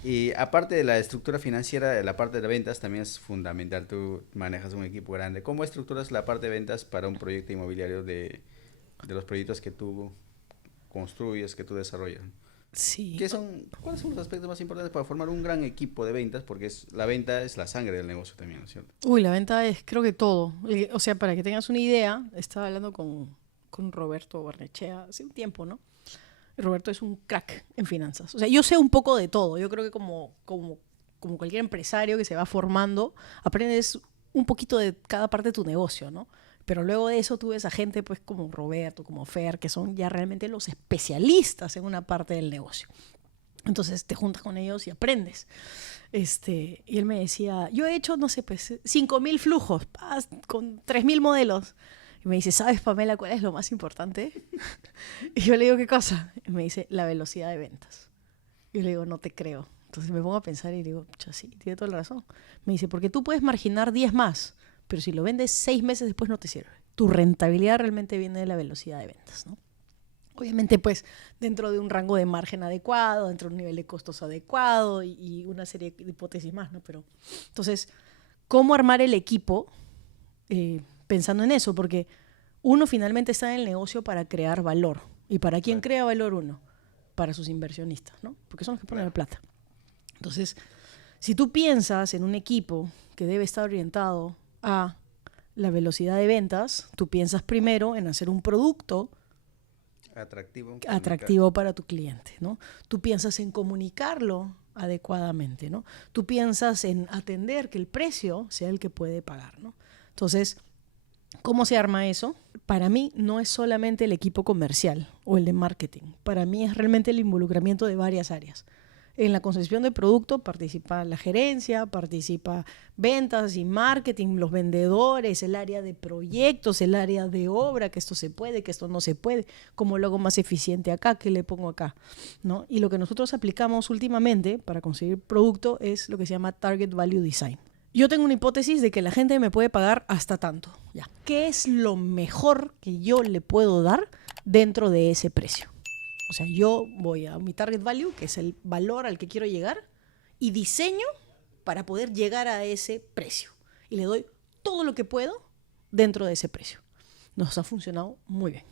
Y aparte de la estructura financiera, la parte de ventas también es fundamental. Tú manejas un equipo grande. ¿Cómo estructuras la parte de ventas para un proyecto inmobiliario de los proyectos que tú construyes, que tú desarrollas? Sí. ¿Cuáles son los aspectos más importantes para formar un gran equipo de ventas? Porque la venta es la sangre del negocio también, ¿no es cierto? Uy, la venta es, creo que todo. O sea, para que tengas una idea, estaba hablando con Roberto Barnechea hace un tiempo, ¿no? Roberto es un crack en finanzas. O sea, yo sé un poco de todo. Yo creo que como cualquier empresario que se va formando, aprendes un poquito de cada parte de tu negocio, ¿no? Pero luego de eso tú ves a gente pues como Roberto, como Fer, que son ya realmente los especialistas en una parte del negocio. Entonces te juntas con ellos y aprendes. Y él me decía, yo he hecho, no sé, pues 5.000 flujos con 3.000 modelos. Y me dice, ¿sabes, Pamela, cuál es lo más importante? Y yo le digo, ¿qué cosa? Y me dice, la velocidad de ventas. Y yo le digo, no te creo. Entonces me pongo a pensar y digo, sí, tiene toda la razón. Me dice, porque tú puedes marginar 10 más, pero si lo vendes 6 meses después no te sirve. Tu rentabilidad realmente viene de la velocidad de ventas, ¿no? Obviamente, pues, dentro de un rango de margen adecuado, dentro de un nivel de costos adecuado y una serie de hipótesis más, ¿no? Pero, entonces, ¿cómo armar el equipo pensando en eso? Porque uno finalmente está en el negocio para crear valor. ¿Y para quién crea valor uno? Para sus inversionistas, ¿no? Porque son los que ponen la plata. Entonces, si tú piensas en un equipo que debe estar orientado a la velocidad de ventas, tú piensas primero en hacer un producto atractivo para tu cliente, ¿no? Tú piensas en comunicarlo adecuadamente, ¿no? Tú piensas en atender que el precio sea el que puede pagar, ¿no? Entonces, ¿cómo se arma eso? Para mí no es solamente el equipo comercial o el de marketing. Para mí es realmente el involucramiento de varias áreas. En la concepción del producto participa la gerencia, participa ventas y marketing, los vendedores, el área de proyectos, el área de obra, que esto se puede, que esto no se puede, cómo lo hago más eficiente acá, qué le pongo acá, ¿no? Y lo que nosotros aplicamos últimamente para conseguir producto es lo que se llama Target Value Design. Yo tengo una hipótesis de que la gente me puede pagar hasta tanto. Ya. ¿Qué es lo mejor que yo le puedo dar dentro de ese precio? O sea, yo voy a mi target value, que es el valor al que quiero llegar, y diseño para poder llegar a ese precio. Y le doy todo lo que puedo dentro de ese precio. Nos ha funcionado muy bien.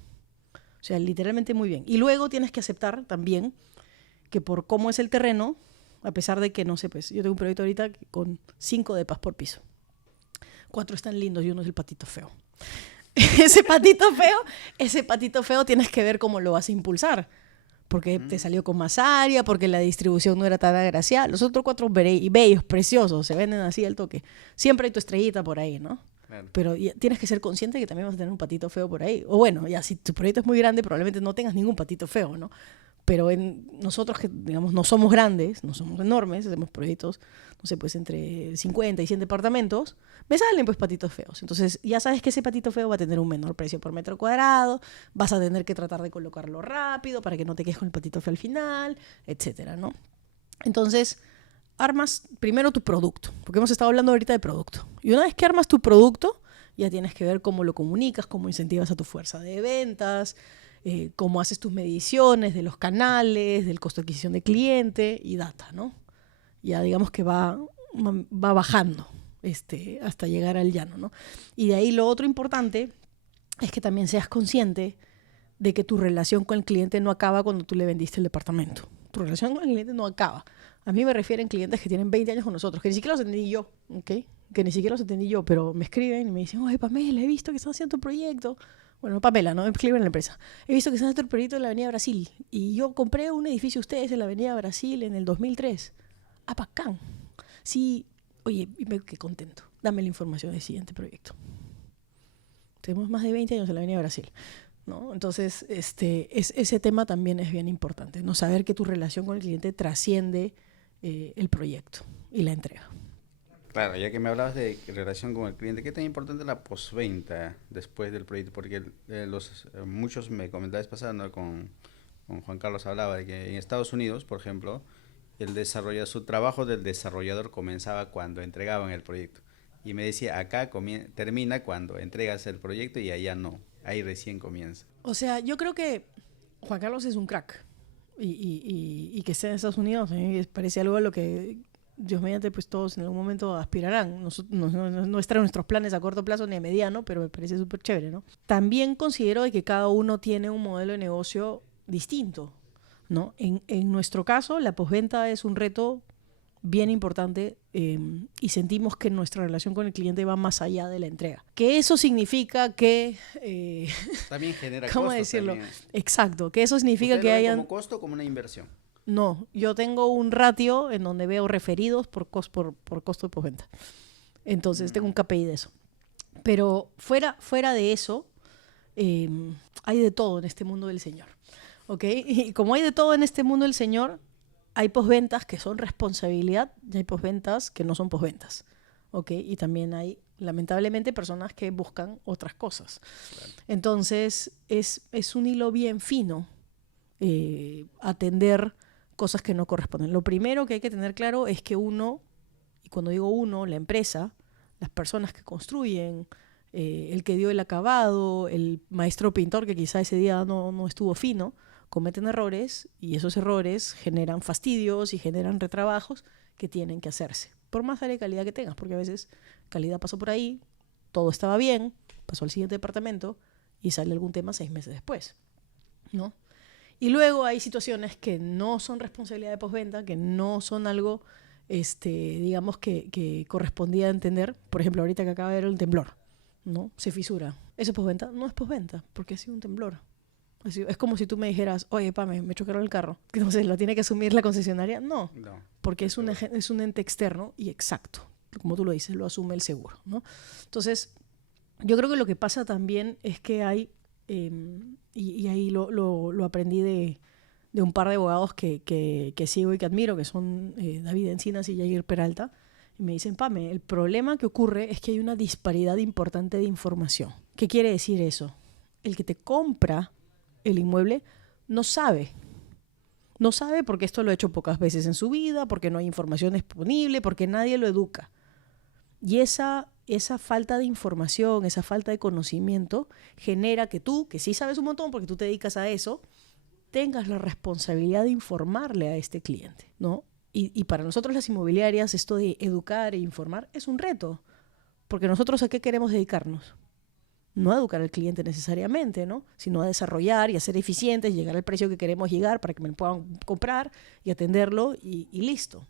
O sea, literalmente muy bien. Y luego tienes que aceptar también que por cómo es el terreno, a pesar de que, no sé, pues yo tengo un proyecto ahorita con 5 depas por piso. 4 están lindos y uno es el patito feo. Ese patito feo tienes que ver cómo lo vas a impulsar. Porque te salió con más área, porque la distribución no era tan agraciada. Los otros 4 bellos, preciosos, se venden así al toque. Siempre hay tu estrellita por ahí, ¿no? Claro. Pero tienes que ser consciente que también vas a tener un patito feo por ahí. O bueno, ya si tu proyecto es muy grande, probablemente no tengas ningún patito feo, ¿no? Pero nosotros que, digamos, no somos grandes, no somos enormes, hacemos proyectos, no sé, pues entre 50 y 100 departamentos, me salen pues patitos feos. Entonces ya sabes que ese patito feo va a tener un menor precio por metro cuadrado, vas a tener que tratar de colocarlo rápido para que no te quedes con el patito feo al final, etcétera, ¿no? Entonces, armas primero tu producto, porque hemos estado hablando ahorita de producto. Y una vez que armas tu producto, ya tienes que ver cómo lo comunicas, cómo incentivas a tu fuerza de ventas, cómo haces tus mediciones de los canales, del costo de adquisición de cliente y data, ¿no? Ya digamos que va bajando hasta llegar al llano, ¿no? Y de ahí lo otro importante es que también seas consciente de que tu relación con el cliente no acaba cuando tú le vendiste el departamento. Tu relación con el cliente no acaba. A mí me refieren clientes que tienen 20 años con nosotros, que ni siquiera los atendí yo, ¿ok? Que ni siquiera los atendí yo, pero me escriben y me dicen, oye, Pamela, he visto que están haciendo tu proyecto. Bueno, Pamela, ¿no? Me escriben en la empresa. He visto que están haciendo el proyecto en la Avenida Brasil y yo compré un edificio de ustedes en la Avenida Brasil en el 2003. ¡Ah, bacán! Sí, oye, qué contento. Dame la información del siguiente proyecto. Tenemos más de 20 años en la Avenida Brasil, ¿no? Entonces, ese tema también es bien importante, ¿no? Saber que tu relación con el cliente trasciende el proyecto y la entrega. Claro, ya que me hablabas de relación con el cliente, ¿qué tan importante es la postventa después del proyecto? Porque muchos me comentabas pasando con Juan Carlos hablaba de que en Estados Unidos, por ejemplo, su trabajo del desarrollador comenzaba cuando entregaban el proyecto. Y me decía, acá termina cuando entregas el proyecto y allá no, ahí recién comienza. O sea, yo creo que Juan Carlos es un crack y que esté en Estados Unidos, parece algo a lo que Dios mediante pues todos en algún momento aspirarán. No está en nuestros planes a corto plazo ni a mediano, pero me parece súper chévere, ¿no? También considero de que cada uno tiene un modelo de negocio distinto, ¿no? En nuestro caso, la postventa es un reto bien importante y sentimos que nuestra relación con el cliente va más allá de la entrega. Que eso significa que... también genera ¿cómo costos. decirlo? También. Exacto, que eso significa ¿Usted que lo ve hayan... como costo o como una inversión? No, yo tengo un ratio en donde veo referidos por costo de postventa. Entonces tengo un KPI de eso. Pero fuera de eso, hay de todo en este mundo del Señor. ¿Ok? Y como hay de todo en este mundo del Señor, hay posventas que son responsabilidad y hay posventas que no son posventas. ¿Ok? Y también hay, lamentablemente, personas que buscan otras cosas. Claro. Entonces, es un hilo bien fino atender cosas que no corresponden. Lo primero que hay que tener claro es que uno, y cuando digo uno, la empresa, las personas que construyen, el que dio el acabado, el maestro pintor que quizá ese día no estuvo fino, cometen errores y esos errores generan fastidios y generan retrabajos que tienen que hacerse, por más área de calidad que tengas, porque a veces calidad pasó por ahí, todo estaba bien, pasó al siguiente departamento y sale algún tema 6 meses después, ¿no? Y luego hay situaciones que no son responsabilidad de postventa, que no son algo, digamos, que correspondía a entender. Por ejemplo, ahorita que acaba de haber un temblor, ¿no? Se fisura. ¿Eso es postventa? No es postventa, porque ha sido un temblor. Es como si tú me dijeras, oye, me chocaron el carro. Entonces, ¿lo tiene que asumir la concesionaria? No, porque es un ente externo y exacto. Como tú lo dices, lo asume el seguro, ¿no? Entonces, yo creo que lo que pasa también es que hay, y ahí lo aprendí de un par de abogados que sigo y que admiro, que son David Encinas y Yair Peralta, y me dicen, Pame, el problema que ocurre es que hay una disparidad importante de información. ¿Qué quiere decir eso? El que te compra el inmueble no sabe porque esto lo ha hecho pocas veces en su vida, porque no hay información disponible, porque nadie lo educa. Y esa falta de información, esa falta de conocimiento genera que tú, que sí sabes un montón porque tú te dedicas a eso, tengas la responsabilidad de informarle a este cliente, ¿no? Y para nosotros las inmobiliarias esto de educar e informar es un reto, porque nosotros ¿a qué queremos dedicarnos? No a educar al cliente necesariamente, ¿no? Sino a desarrollar y a ser eficientes, llegar al precio que queremos llegar para que me lo puedan comprar y atenderlo y listo.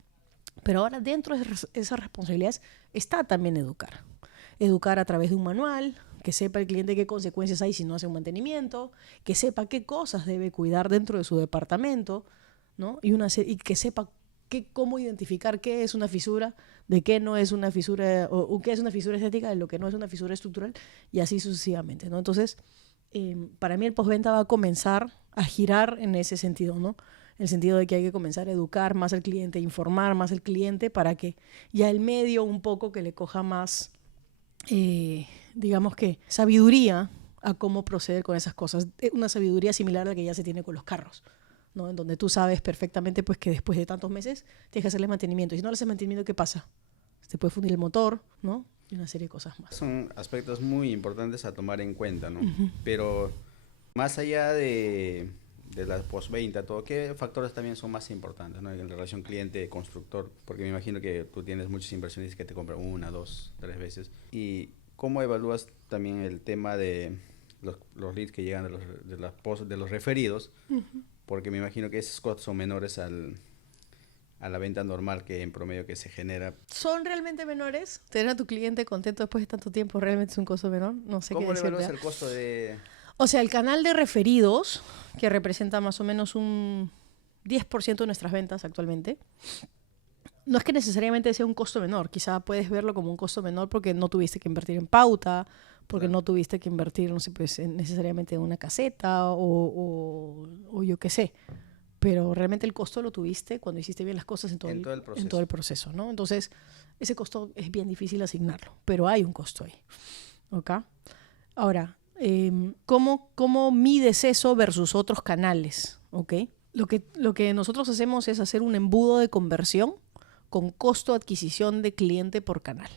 Pero ahora dentro de esas responsabilidades está también educar. Educar a través de un manual, que sepa el cliente qué consecuencias hay si no hace un mantenimiento, que sepa qué cosas debe cuidar dentro de su departamento, ¿no? Y que sepa cómo identificar qué es una fisura, de qué no es una fisura, o qué es una fisura estética, de lo que no es una fisura estructural, y así sucesivamente, ¿no? Entonces, para mí el postventa va a comenzar a girar en ese sentido, ¿no? En el sentido de que hay que comenzar a educar más al cliente, informar más al cliente para que ya el medio un poco que le coja más, digamos que, sabiduría a cómo proceder con esas cosas. Una sabiduría similar a la que ya se tiene con los carros, ¿no? En donde tú sabes perfectamente pues, que después de tantos meses tienes que hacerle mantenimiento. Y si no le haces mantenimiento, ¿qué pasa? Se puede fundir el motor, ¿no? Y una serie de cosas más. Son aspectos muy importantes a tomar en cuenta, ¿no? Uh-huh. Pero más allá de la postventa, todo, ¿qué factores también son más importantes, ¿no? En relación cliente-constructor? Porque me imagino que tú tienes muchos inversionistas que te compran 1, 2, 3 veces. ¿Y cómo evalúas también el tema de los leads que llegan de los referidos? Uh-huh. Porque me imagino que esos costos son menores a la venta normal que en promedio que se genera. ¿Son realmente menores? ¿Tener a tu cliente contento después de tanto tiempo realmente es un costo menor? No sé qué decirte. ¿Cómo le evalúas el costo de...? O sea, el canal de referidos, que representa más o menos un 10% de nuestras ventas actualmente, no es que necesariamente sea un costo menor. Quizá puedes verlo como un costo menor porque no tuviste que invertir en pauta, porque claro, no tuviste que invertir, no sé, pues, necesariamente en una caseta o yo qué sé. Pero realmente el costo lo tuviste cuando hiciste bien las cosas en todo el proceso, ¿no? Entonces, ese costo es bien difícil asignarlo, pero hay un costo ahí, ¿ok? Ahora, ¿cómo mides eso versus otros canales? ¿Okay? Lo que nosotros hacemos es hacer un embudo de conversión con costo de adquisición de cliente por canal.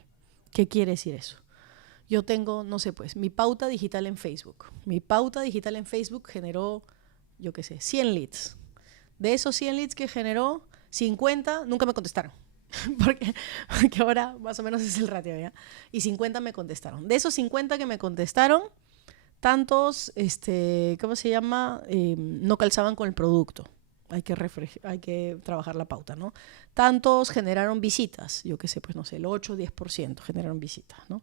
¿Qué quiere decir eso? Yo tengo, no sé, pues, mi pauta digital en Facebook. Mi pauta digital en Facebook generó, yo qué sé, 100 leads. De esos 100 leads que generó, 50 nunca me contestaron. porque ahora más o menos es el ratio, ¿ya? Y 50 me contestaron. De esos 50 que me contestaron, tantos, ¿cómo se llama? No calzaban con el producto. Hay que trabajar la pauta, ¿no? Tantos generaron visitas. Yo qué sé, pues no sé, el 8 o 10% generaron visitas, ¿no?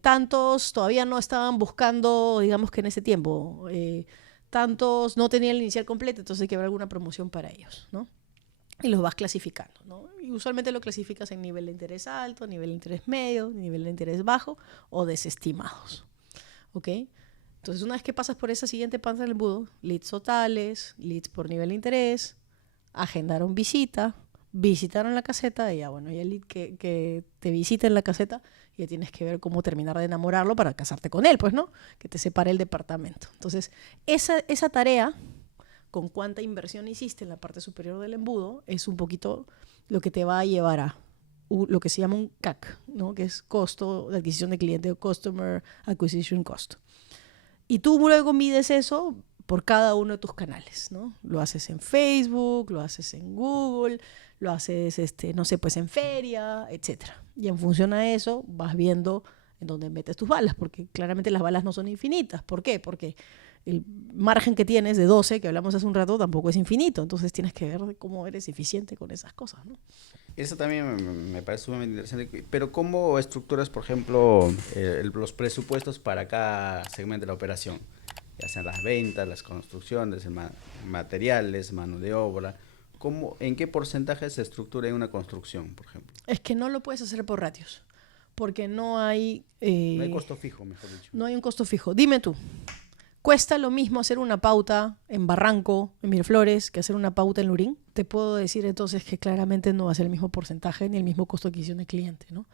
Tantos todavía no estaban buscando, digamos que en ese tiempo, tantos no tenían el inicial completo, entonces hay que ver alguna promoción para ellos, ¿no? Y los vas clasificando, ¿no? Y usualmente lo clasificas en nivel de interés alto, nivel de interés medio, nivel de interés bajo o desestimados. ¿Ok? Entonces, una vez que pasas por esa siguiente parte del embudo, leads totales, leads por nivel de interés, agendaron visita, visitaron la caseta y ya, bueno, y el lead que te visita en la caseta, ya tienes que ver cómo terminar de enamorarlo para casarte con él, pues, ¿no? Que te separe el departamento. Entonces, esa tarea, con cuánta inversión hiciste en la parte superior del embudo, es un poquito lo que te va a llevar a lo que se llama un CAC, ¿no? Que es costo de adquisición de cliente o Customer Acquisition Cost. Y tú luego mides eso por cada uno de tus canales, ¿no? Lo haces en Facebook, lo haces en Google, lo haces, no sé, pues en feria, etcétera. Y en función a eso vas viendo en dónde metes tus balas, porque claramente las balas no son infinitas. ¿Por qué? Porque el margen que tienes de 12, que hablamos hace un rato, tampoco es infinito. Entonces tienes que ver cómo eres eficiente con esas cosas, ¿no? Eso también me parece sumamente interesante. Pero ¿cómo estructuras, por ejemplo, los presupuestos para cada segmento de la operación? Ya sean las ventas, las construcciones, materiales, mano de obra. ¿En qué porcentaje se estructura en una construcción, por ejemplo? Es que no lo puedes hacer por ratios, porque no hay... No hay costo fijo, mejor dicho. No hay un costo fijo. Dime tú, ¿cuesta lo mismo hacer una pauta en Barranco, en Miraflores, que hacer una pauta en Lurín? Te puedo decir entonces que claramente no va a ser el mismo porcentaje ni el mismo costo de adquisición de cliente, ¿no?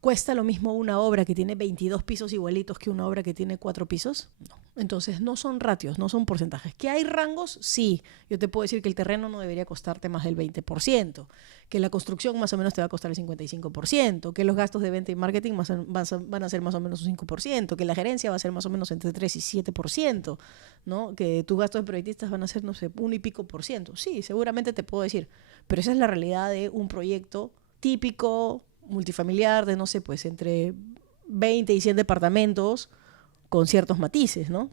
¿Cuesta lo mismo una obra que tiene 22 pisos igualitos que una obra que tiene 4 pisos? No. Entonces, no son ratios, no son porcentajes. ¿Que hay rangos? Sí. Yo te puedo decir que el terreno no debería costarte más del 20%, que la construcción más o menos te va a costar el 55%, que los gastos de venta y marketing van a ser más o menos un 5%, que la gerencia va a ser más o menos entre 3 y 7%, ¿no? Que tus gastos de proyectistas van a ser, no sé, 1 y pico por ciento. Sí, seguramente te puedo decir. Pero esa es la realidad de un proyecto típico, multifamiliar, de no sé, pues entre 20 y 100 departamentos con ciertos matices, ¿no?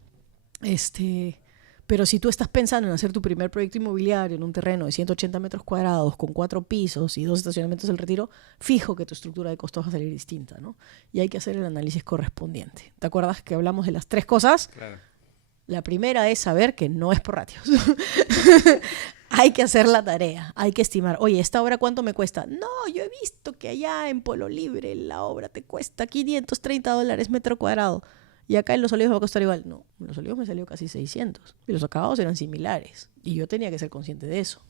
Pero si tú estás pensando en hacer tu primer proyecto inmobiliario en un terreno de 180 metros cuadrados con 4 pisos y 2 estacionamientos del Retiro, fijo que tu estructura de costos va a salir distinta, ¿no? Y hay que hacer el análisis correspondiente. ¿Te acuerdas que hablamos de las 3 cosas? Claro. La primera es saber que no es por ratios. Hay que hacer la tarea, hay que estimar. Oye, ¿esta obra cuánto me cuesta? No, yo he visto que allá en Pueblo Libre la obra te cuesta $530 metro cuadrado. Y acá en Los Olivos va a costar igual. No, en Los Olivos me salió casi 600. Y los acabados eran similares. Y yo tenía que ser consciente de eso,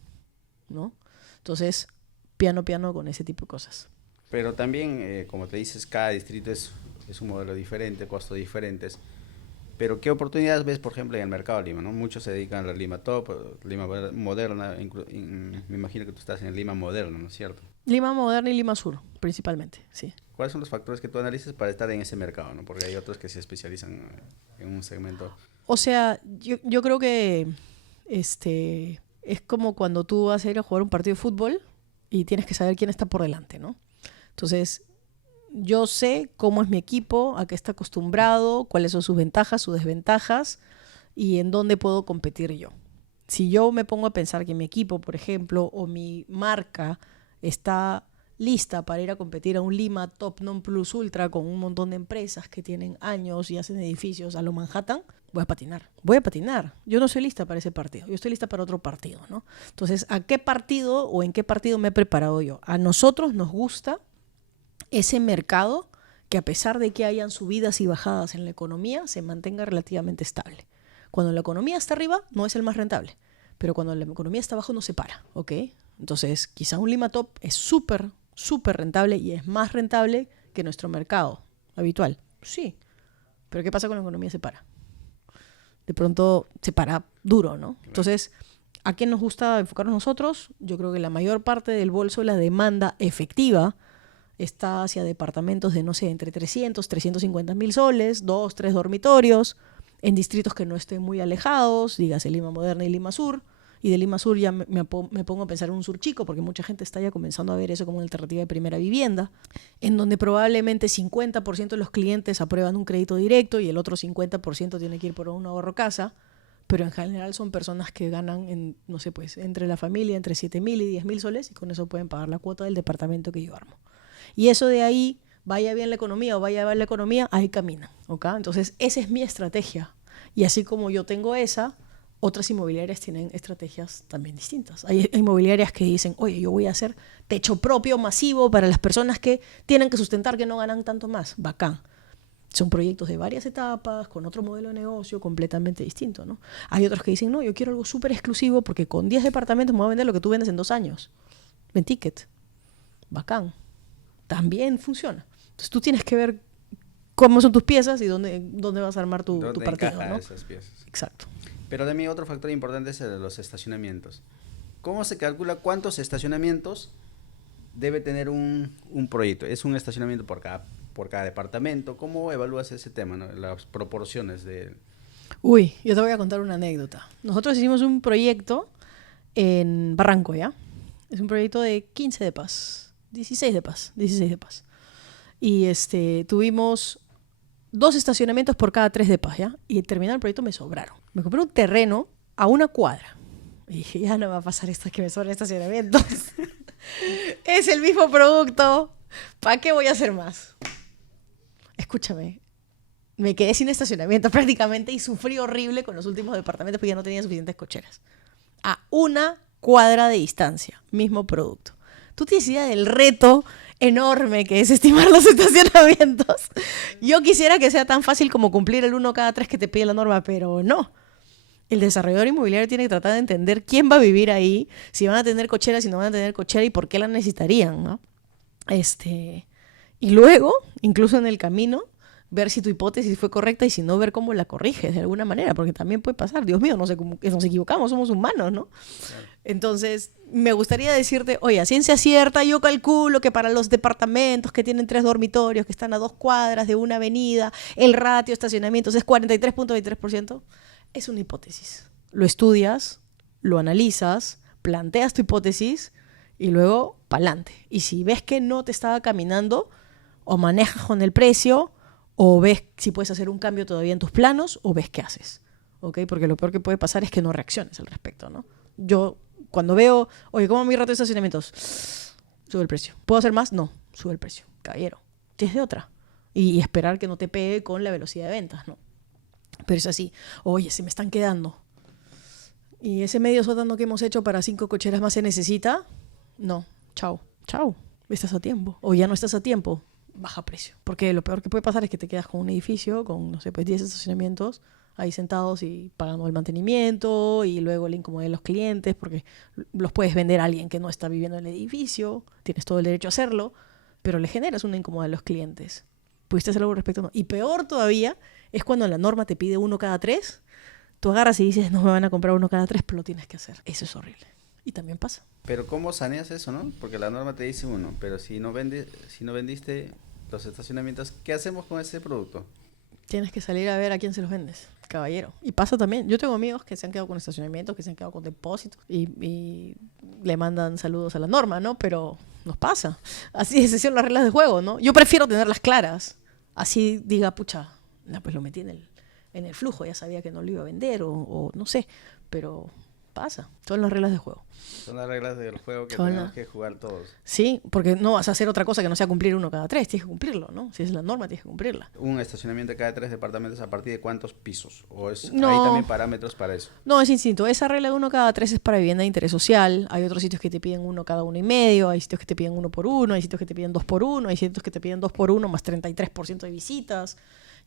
¿no? Entonces, piano con ese tipo de cosas. Pero también, como te dices, cada distrito es un modelo diferente, costos diferentes. Pero ¿qué oportunidades ves, por ejemplo, en el mercado de Lima, ¿no? Muchos se dedican a la Lima Top, Lima Moderna, me imagino que tú estás en Lima Moderna, ¿no es cierto? Lima Moderna y Lima Sur, principalmente, sí. ¿Cuáles son los factores que tú analizas para estar en ese mercado, ¿no? Porque hay otros que se especializan en un segmento. O sea, yo creo que es como cuando tú vas a ir a jugar un partido de fútbol y tienes que saber quién está por delante, ¿no? Entonces, yo sé cómo es mi equipo, a qué está acostumbrado, cuáles son sus ventajas, sus desventajas y en dónde puedo competir yo. Si yo me pongo a pensar que mi equipo, por ejemplo, o mi marca está lista para ir a competir a un Lima Top Non Plus Ultra con un montón de empresas que tienen años y hacen edificios a lo Manhattan, voy a patinar. Yo no soy lista para ese partido, yo estoy lista para otro partido, ¿no? Entonces, ¿a qué partido o en qué partido me he preparado yo? A nosotros nos gusta ese mercado que, a pesar de que hayan subidas y bajadas en la economía, se mantenga relativamente estable. Cuando la economía está arriba, no es el más rentable, pero cuando la economía está abajo no se para, ¿ok? Entonces, quizá un Lima Top es súper rentable y es más rentable que nuestro mercado habitual. Sí, pero ¿qué pasa cuando la economía se para? De pronto se para duro, ¿no? Entonces, ¿a qué nos gusta enfocarnos nosotros? Yo creo que la mayor parte del bolso de la demanda efectiva está hacia departamentos de, no sé, entre 300, 350 mil soles, 2, 3 dormitorios, en distritos que no estén muy alejados, dígase Lima Moderna y Lima Sur. Y de Lima Sur ya me pongo a pensar en un sur chico, porque mucha gente está ya comenzando a ver eso como una alternativa de primera vivienda, en donde probablemente 50% de los clientes aprueban un crédito directo y el otro 50% tiene que ir por un ahorro casa, pero en general son personas que ganan, no sé, pues entre la familia entre 7.000 y 10.000 soles y con eso pueden pagar la cuota del departamento que yo armo. Y eso de ahí, vaya bien la economía o vaya mal la economía, ahí caminan, ¿ok? Entonces, esa es mi estrategia. Y así como yo tengo esa, otras inmobiliarias tienen estrategias también distintas. Hay inmobiliarias que dicen, oye, yo voy a hacer techo propio masivo para las personas que tienen que sustentar, que no ganan tanto más. Bacán. Son proyectos de varias etapas, con otro modelo de negocio completamente distinto, ¿no? Hay otros que dicen, no, yo quiero algo súper exclusivo porque con 10 departamentos me voy a vender lo que tú vendes en 2 años. Ven ticket. Bacán. También funciona. Entonces tú tienes que ver cómo son tus piezas y dónde vas a armar tu partido, ¿no? Esas piezas. Exacto. Pero también otro factor importante es el de los estacionamientos. ¿Cómo se calcula cuántos estacionamientos debe tener un proyecto? ¿Es un estacionamiento por cada departamento? ¿Cómo evalúas ese tema, ¿no? Las proporciones de... Uy, yo te voy a contar una anécdota. Nosotros hicimos un proyecto en Barranco, ¿ya? Es un proyecto de 15 depas, 16 depas. Y tuvimos 2 estacionamientos por cada 3 depas, ¿ya? Y terminado el proyecto me sobraron. Me compré un terreno a 1 cuadra. Y dije, ya no va a pasar esto que me sobran estacionamientos. Es el mismo producto. ¿Para qué voy a hacer más? Escúchame. Me quedé sin estacionamiento prácticamente y sufrí horrible con los últimos departamentos porque ya no tenía suficientes cocheras. A 1 cuadra de distancia. Mismo producto. ¿Tú tienes idea del reto enorme que es estimar los estacionamientos? Yo quisiera que sea tan fácil como cumplir el 1 cada 3 que te pide la norma, pero no. El desarrollador inmobiliario tiene que tratar de entender quién va a vivir ahí, si van a tener cochera, si no van a tener cochera y por qué la necesitarían, ¿no? Y luego, incluso en el camino, ver si tu hipótesis fue correcta y si no, ver cómo la corriges de alguna manera, porque también puede pasar. Dios mío, no sé cómo nos equivocamos, somos humanos, ¿no? Claro. Entonces, me gustaría decirte, oye, a ciencia cierta, yo calculo que para los departamentos que tienen 3 dormitorios, que están a 2 cuadras de una avenida, el ratio de estacionamientos es 43.23%. Es una hipótesis. Lo estudias, lo analizas, planteas tu hipótesis y luego pa'lante. Y si ves que no te estaba caminando, o manejas con el precio, o ves si puedes hacer un cambio todavía en tus planos, o ves qué haces. ¿Ok? Porque lo peor que puede pasar es que no reacciones al respecto, ¿no? Yo, cuando veo, oye, ¿cómo mi rato de estacionamientos? Sube el precio. ¿Puedo hacer más? No, sube el precio. Caballero, tienes de otra. Y esperar que no te pegue con la velocidad de ventas, ¿no? Pero es así, oye, se me están quedando. ¿Y ese medio sótano que hemos hecho para 5 cocheras más se necesita? No, chao. Estás a tiempo. O ya no estás a tiempo, baja precio. Porque lo peor que puede pasar es que te quedas con un edificio con, no sé, pues 10 estacionamientos ahí sentados y pagando el mantenimiento y luego la incomodidad de los clientes porque los puedes vender a alguien que no está viviendo en el edificio, tienes todo el derecho a hacerlo, pero le generas una incomodidad a los clientes. ¿Pudiste hacer algo al respecto? No. Y peor todavía es cuando la norma te pide 1 cada 3, tú agarras y dices, no me van a comprar 1 cada 3, pero lo tienes que hacer. Eso es horrible. Y también pasa. Pero ¿cómo saneas eso, no? Porque la norma te dice 1, pero si no vendiste los estacionamientos, ¿qué hacemos con ese producto? Tienes que salir a ver a quién se los vendes, caballero. Y pasa también. Yo tengo amigos que se han quedado con estacionamientos, que se han quedado con depósitos y le mandan saludos a la norma, ¿no? Pero nos pasa. Así son las reglas de juego, ¿no? Yo prefiero tenerlas claras. Así diga, pucha, pues lo metí en el flujo, ya sabía que no lo iba a vender o no sé, pero pasa. Son las reglas de juego. Son las reglas del juego que tenemos que jugar todos. Sí, porque no vas a hacer otra cosa que no sea cumplir 1 cada 3, tienes que cumplirlo, ¿no? Si es la norma, tienes que cumplirla. ¿Un estacionamiento cada 3 departamentos a partir de cuántos pisos? ¿O hay también parámetros para eso? No, es instinto. Esa regla de 1 cada 3 es para vivienda de interés social. Hay otros sitios que te piden 1 cada 1,5, hay sitios que te piden 1 por 1, hay sitios que te piden 2 por 1, hay sitios que te piden 2 por 1 más 33% de visitas.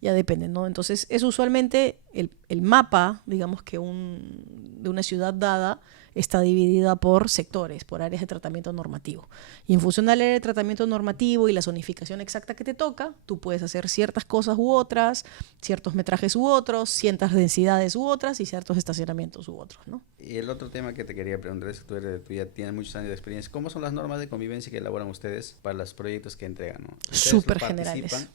Ya depende, ¿no? Entonces, es usualmente el mapa, digamos que de una ciudad dada está dividida por sectores, por áreas de tratamiento normativo. Y en función del área de tratamiento normativo y la zonificación exacta que te toca, tú puedes hacer ciertas cosas u otras, ciertos metrajes u otros, ciertas densidades u otras y ciertos estacionamientos u otros, ¿no? Y el otro tema que te quería preguntar es que tú ya tienes muchos años de experiencia. ¿Cómo son las normas de convivencia que elaboran ustedes para los proyectos que entregan, ¿no? Súper generales.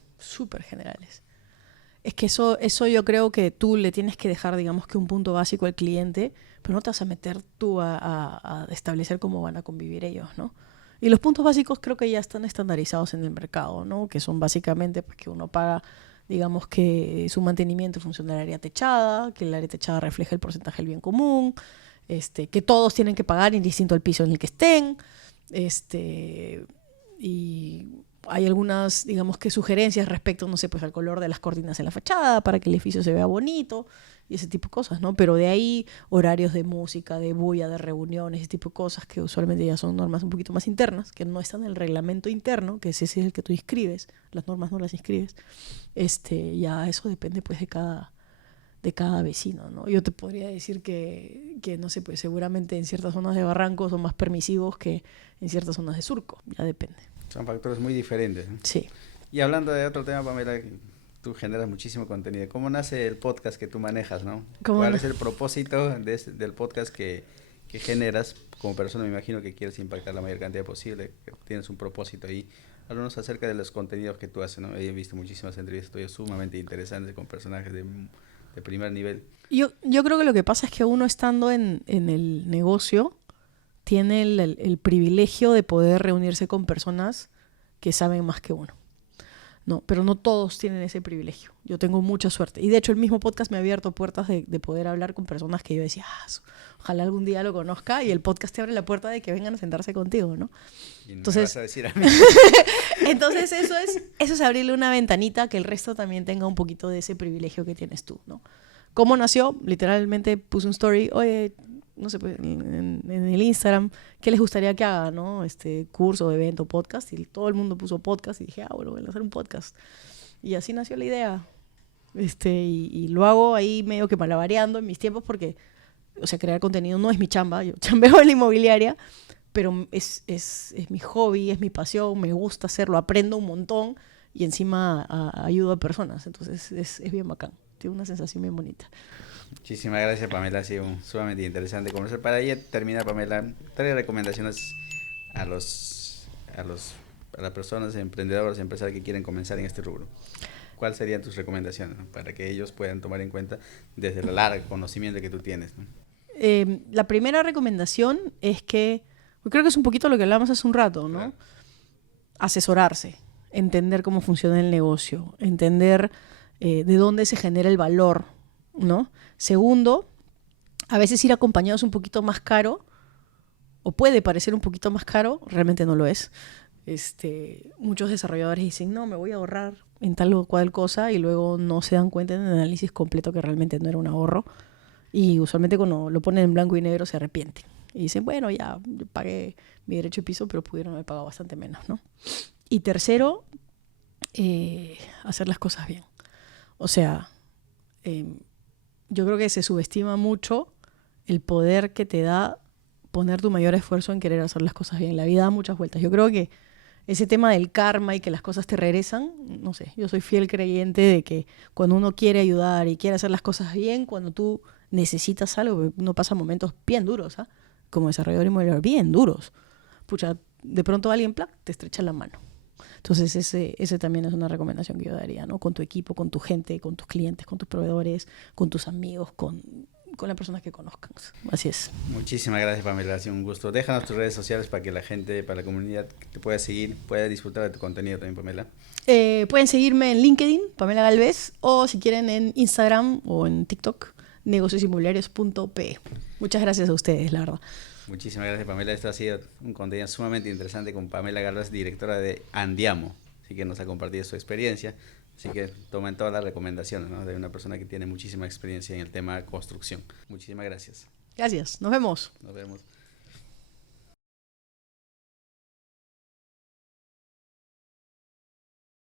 Es que eso yo creo que tú le tienes que dejar, digamos que un punto básico al cliente, pero no te vas a meter tú a establecer cómo van a convivir ellos, ¿no? Y los puntos básicos creo que ya están estandarizados en el mercado, ¿no? Que son básicamente pues, que uno paga, digamos que su mantenimiento funciona en el área techada, que el área techada refleja el porcentaje del bien común, que todos tienen que pagar indistinto al piso en el que estén, y hay algunas, digamos que sugerencias respecto, no sé, pues al color de las cortinas en la fachada para que el edificio se vea bonito y ese tipo de cosas, ¿no? Pero de ahí horarios de música, de bulla, de reuniones, ese tipo de cosas que usualmente ya son normas un poquito más internas, que no están en el reglamento interno, que ese es el que tú inscribes, las normas no las inscribes, ya eso depende pues de cada vecino, ¿no? Yo te podría decir que, no sé, pues seguramente en ciertas zonas de Barranco son más permisivos que en ciertas zonas de Surco, ya depende. Son factores muy diferentes, ¿no? Sí. Y hablando de otro tema, Pamela, tú generas muchísimo contenido. ¿Cómo nace el podcast que tú manejas, no? ¿Cuál es el propósito del podcast que generas? Como persona me imagino que quieres impactar la mayor cantidad posible, que tienes un propósito ahí. Háblanos acerca de los contenidos que tú haces, ¿no? He visto muchísimas entrevistas tuyas sumamente interesantes con personajes de primer nivel. Yo creo que lo que pasa es que uno estando en el negocio tiene el privilegio de poder reunirse con personas que saben más que uno. No, pero no todos tienen ese privilegio. Yo tengo mucha suerte. Y de hecho el mismo podcast me ha abierto puertas de poder hablar con personas que yo decía, ojalá algún día lo conozca, y el podcast te abre la puerta de que vengan a sentarse contigo, ¿no? Y no Entonces, me vas a decir a mí. entonces eso es abrirle una ventanita que el resto también tenga un poquito de ese privilegio que tienes tú, ¿no? ¿Cómo nació? Literalmente puse un story, oye, no sé, pues, en el Instagram, ¿qué les gustaría que haga, no? Curso, evento, podcast, y todo el mundo puso podcast, y dije, bueno, voy a hacer un podcast. Y así nació la idea. Y lo hago ahí medio que malabareando en mis tiempos porque, o sea, crear contenido no es mi chamba, yo chambeo en la inmobiliaria, pero es mi hobby, es mi pasión, me gusta hacerlo, aprendo un montón y encima ayudo a personas, entonces es bien bacán, tiene una sensación bien bonita. Muchísimas gracias, Pamela. Ha sido sumamente interesante conocer. Para ella terminar, Pamela, 3 recomendaciones a las personas emprendedoras, empresarios que quieren comenzar en este rubro. ¿Cuáles serían tus recomendaciones, ¿no? Para que ellos puedan tomar en cuenta desde el largo conocimiento que tú tienes, ¿no? La primera recomendación es que, creo que es un poquito lo que hablamos hace un rato, ¿no? Claro. Asesorarse, entender cómo funciona el negocio, entender de dónde se genera el valor, ¿no? Segundo, a veces ir acompañado es un poquito más caro, o puede parecer un poquito más caro, realmente no lo es. Muchos desarrolladores dicen, no, me voy a ahorrar en tal o cual cosa, y luego no se dan cuenta en el análisis completo que realmente no era un ahorro. Y usualmente cuando lo ponen en blanco y negro se arrepienten. Y dicen, bueno, ya yo pagué mi derecho de piso, pero pudieron haber pagado bastante menos, ¿no? Y tercero, hacer las cosas bien. O sea, yo creo que se subestima mucho el poder que te da poner tu mayor esfuerzo en querer hacer las cosas bien. La vida da muchas vueltas. Yo creo que ese tema del karma y que las cosas te regresan, no sé, yo soy fiel creyente de que cuando uno quiere ayudar y quiere hacer las cosas bien, cuando tú necesitas algo, uno pasa momentos bien duros, ¿ah? Como desarrollador inmobiliario, bien duros. Pucha, de pronto alguien te estrecha la mano. Entonces ese también es una recomendación que yo daría, ¿no? Con tu equipo, con tu gente, con tus clientes, con tus proveedores, con tus amigos, con las personas que conozcan. Así es. Muchísimas gracias, Pamela. Ha sido un gusto. Déjanos tus redes sociales para que la gente, para la comunidad te pueda seguir, pueda disfrutar de tu contenido también, Pamela. Pueden seguirme en LinkedIn, Pamela Galvez, o si quieren en Instagram o en TikTok, negociosinmobiliarios.pe. Muchas gracias a ustedes, la verdad. Muchísimas gracias, Pamela. Esto ha sido un contenido sumamente interesante con Pamela Galvez, directora de Andiamo. Así que nos ha compartido su experiencia. Así que tomen todas las recomendaciones, ¿no? De una persona que tiene muchísima experiencia en el tema de construcción. Muchísimas gracias. Gracias. Nos vemos. Nos vemos.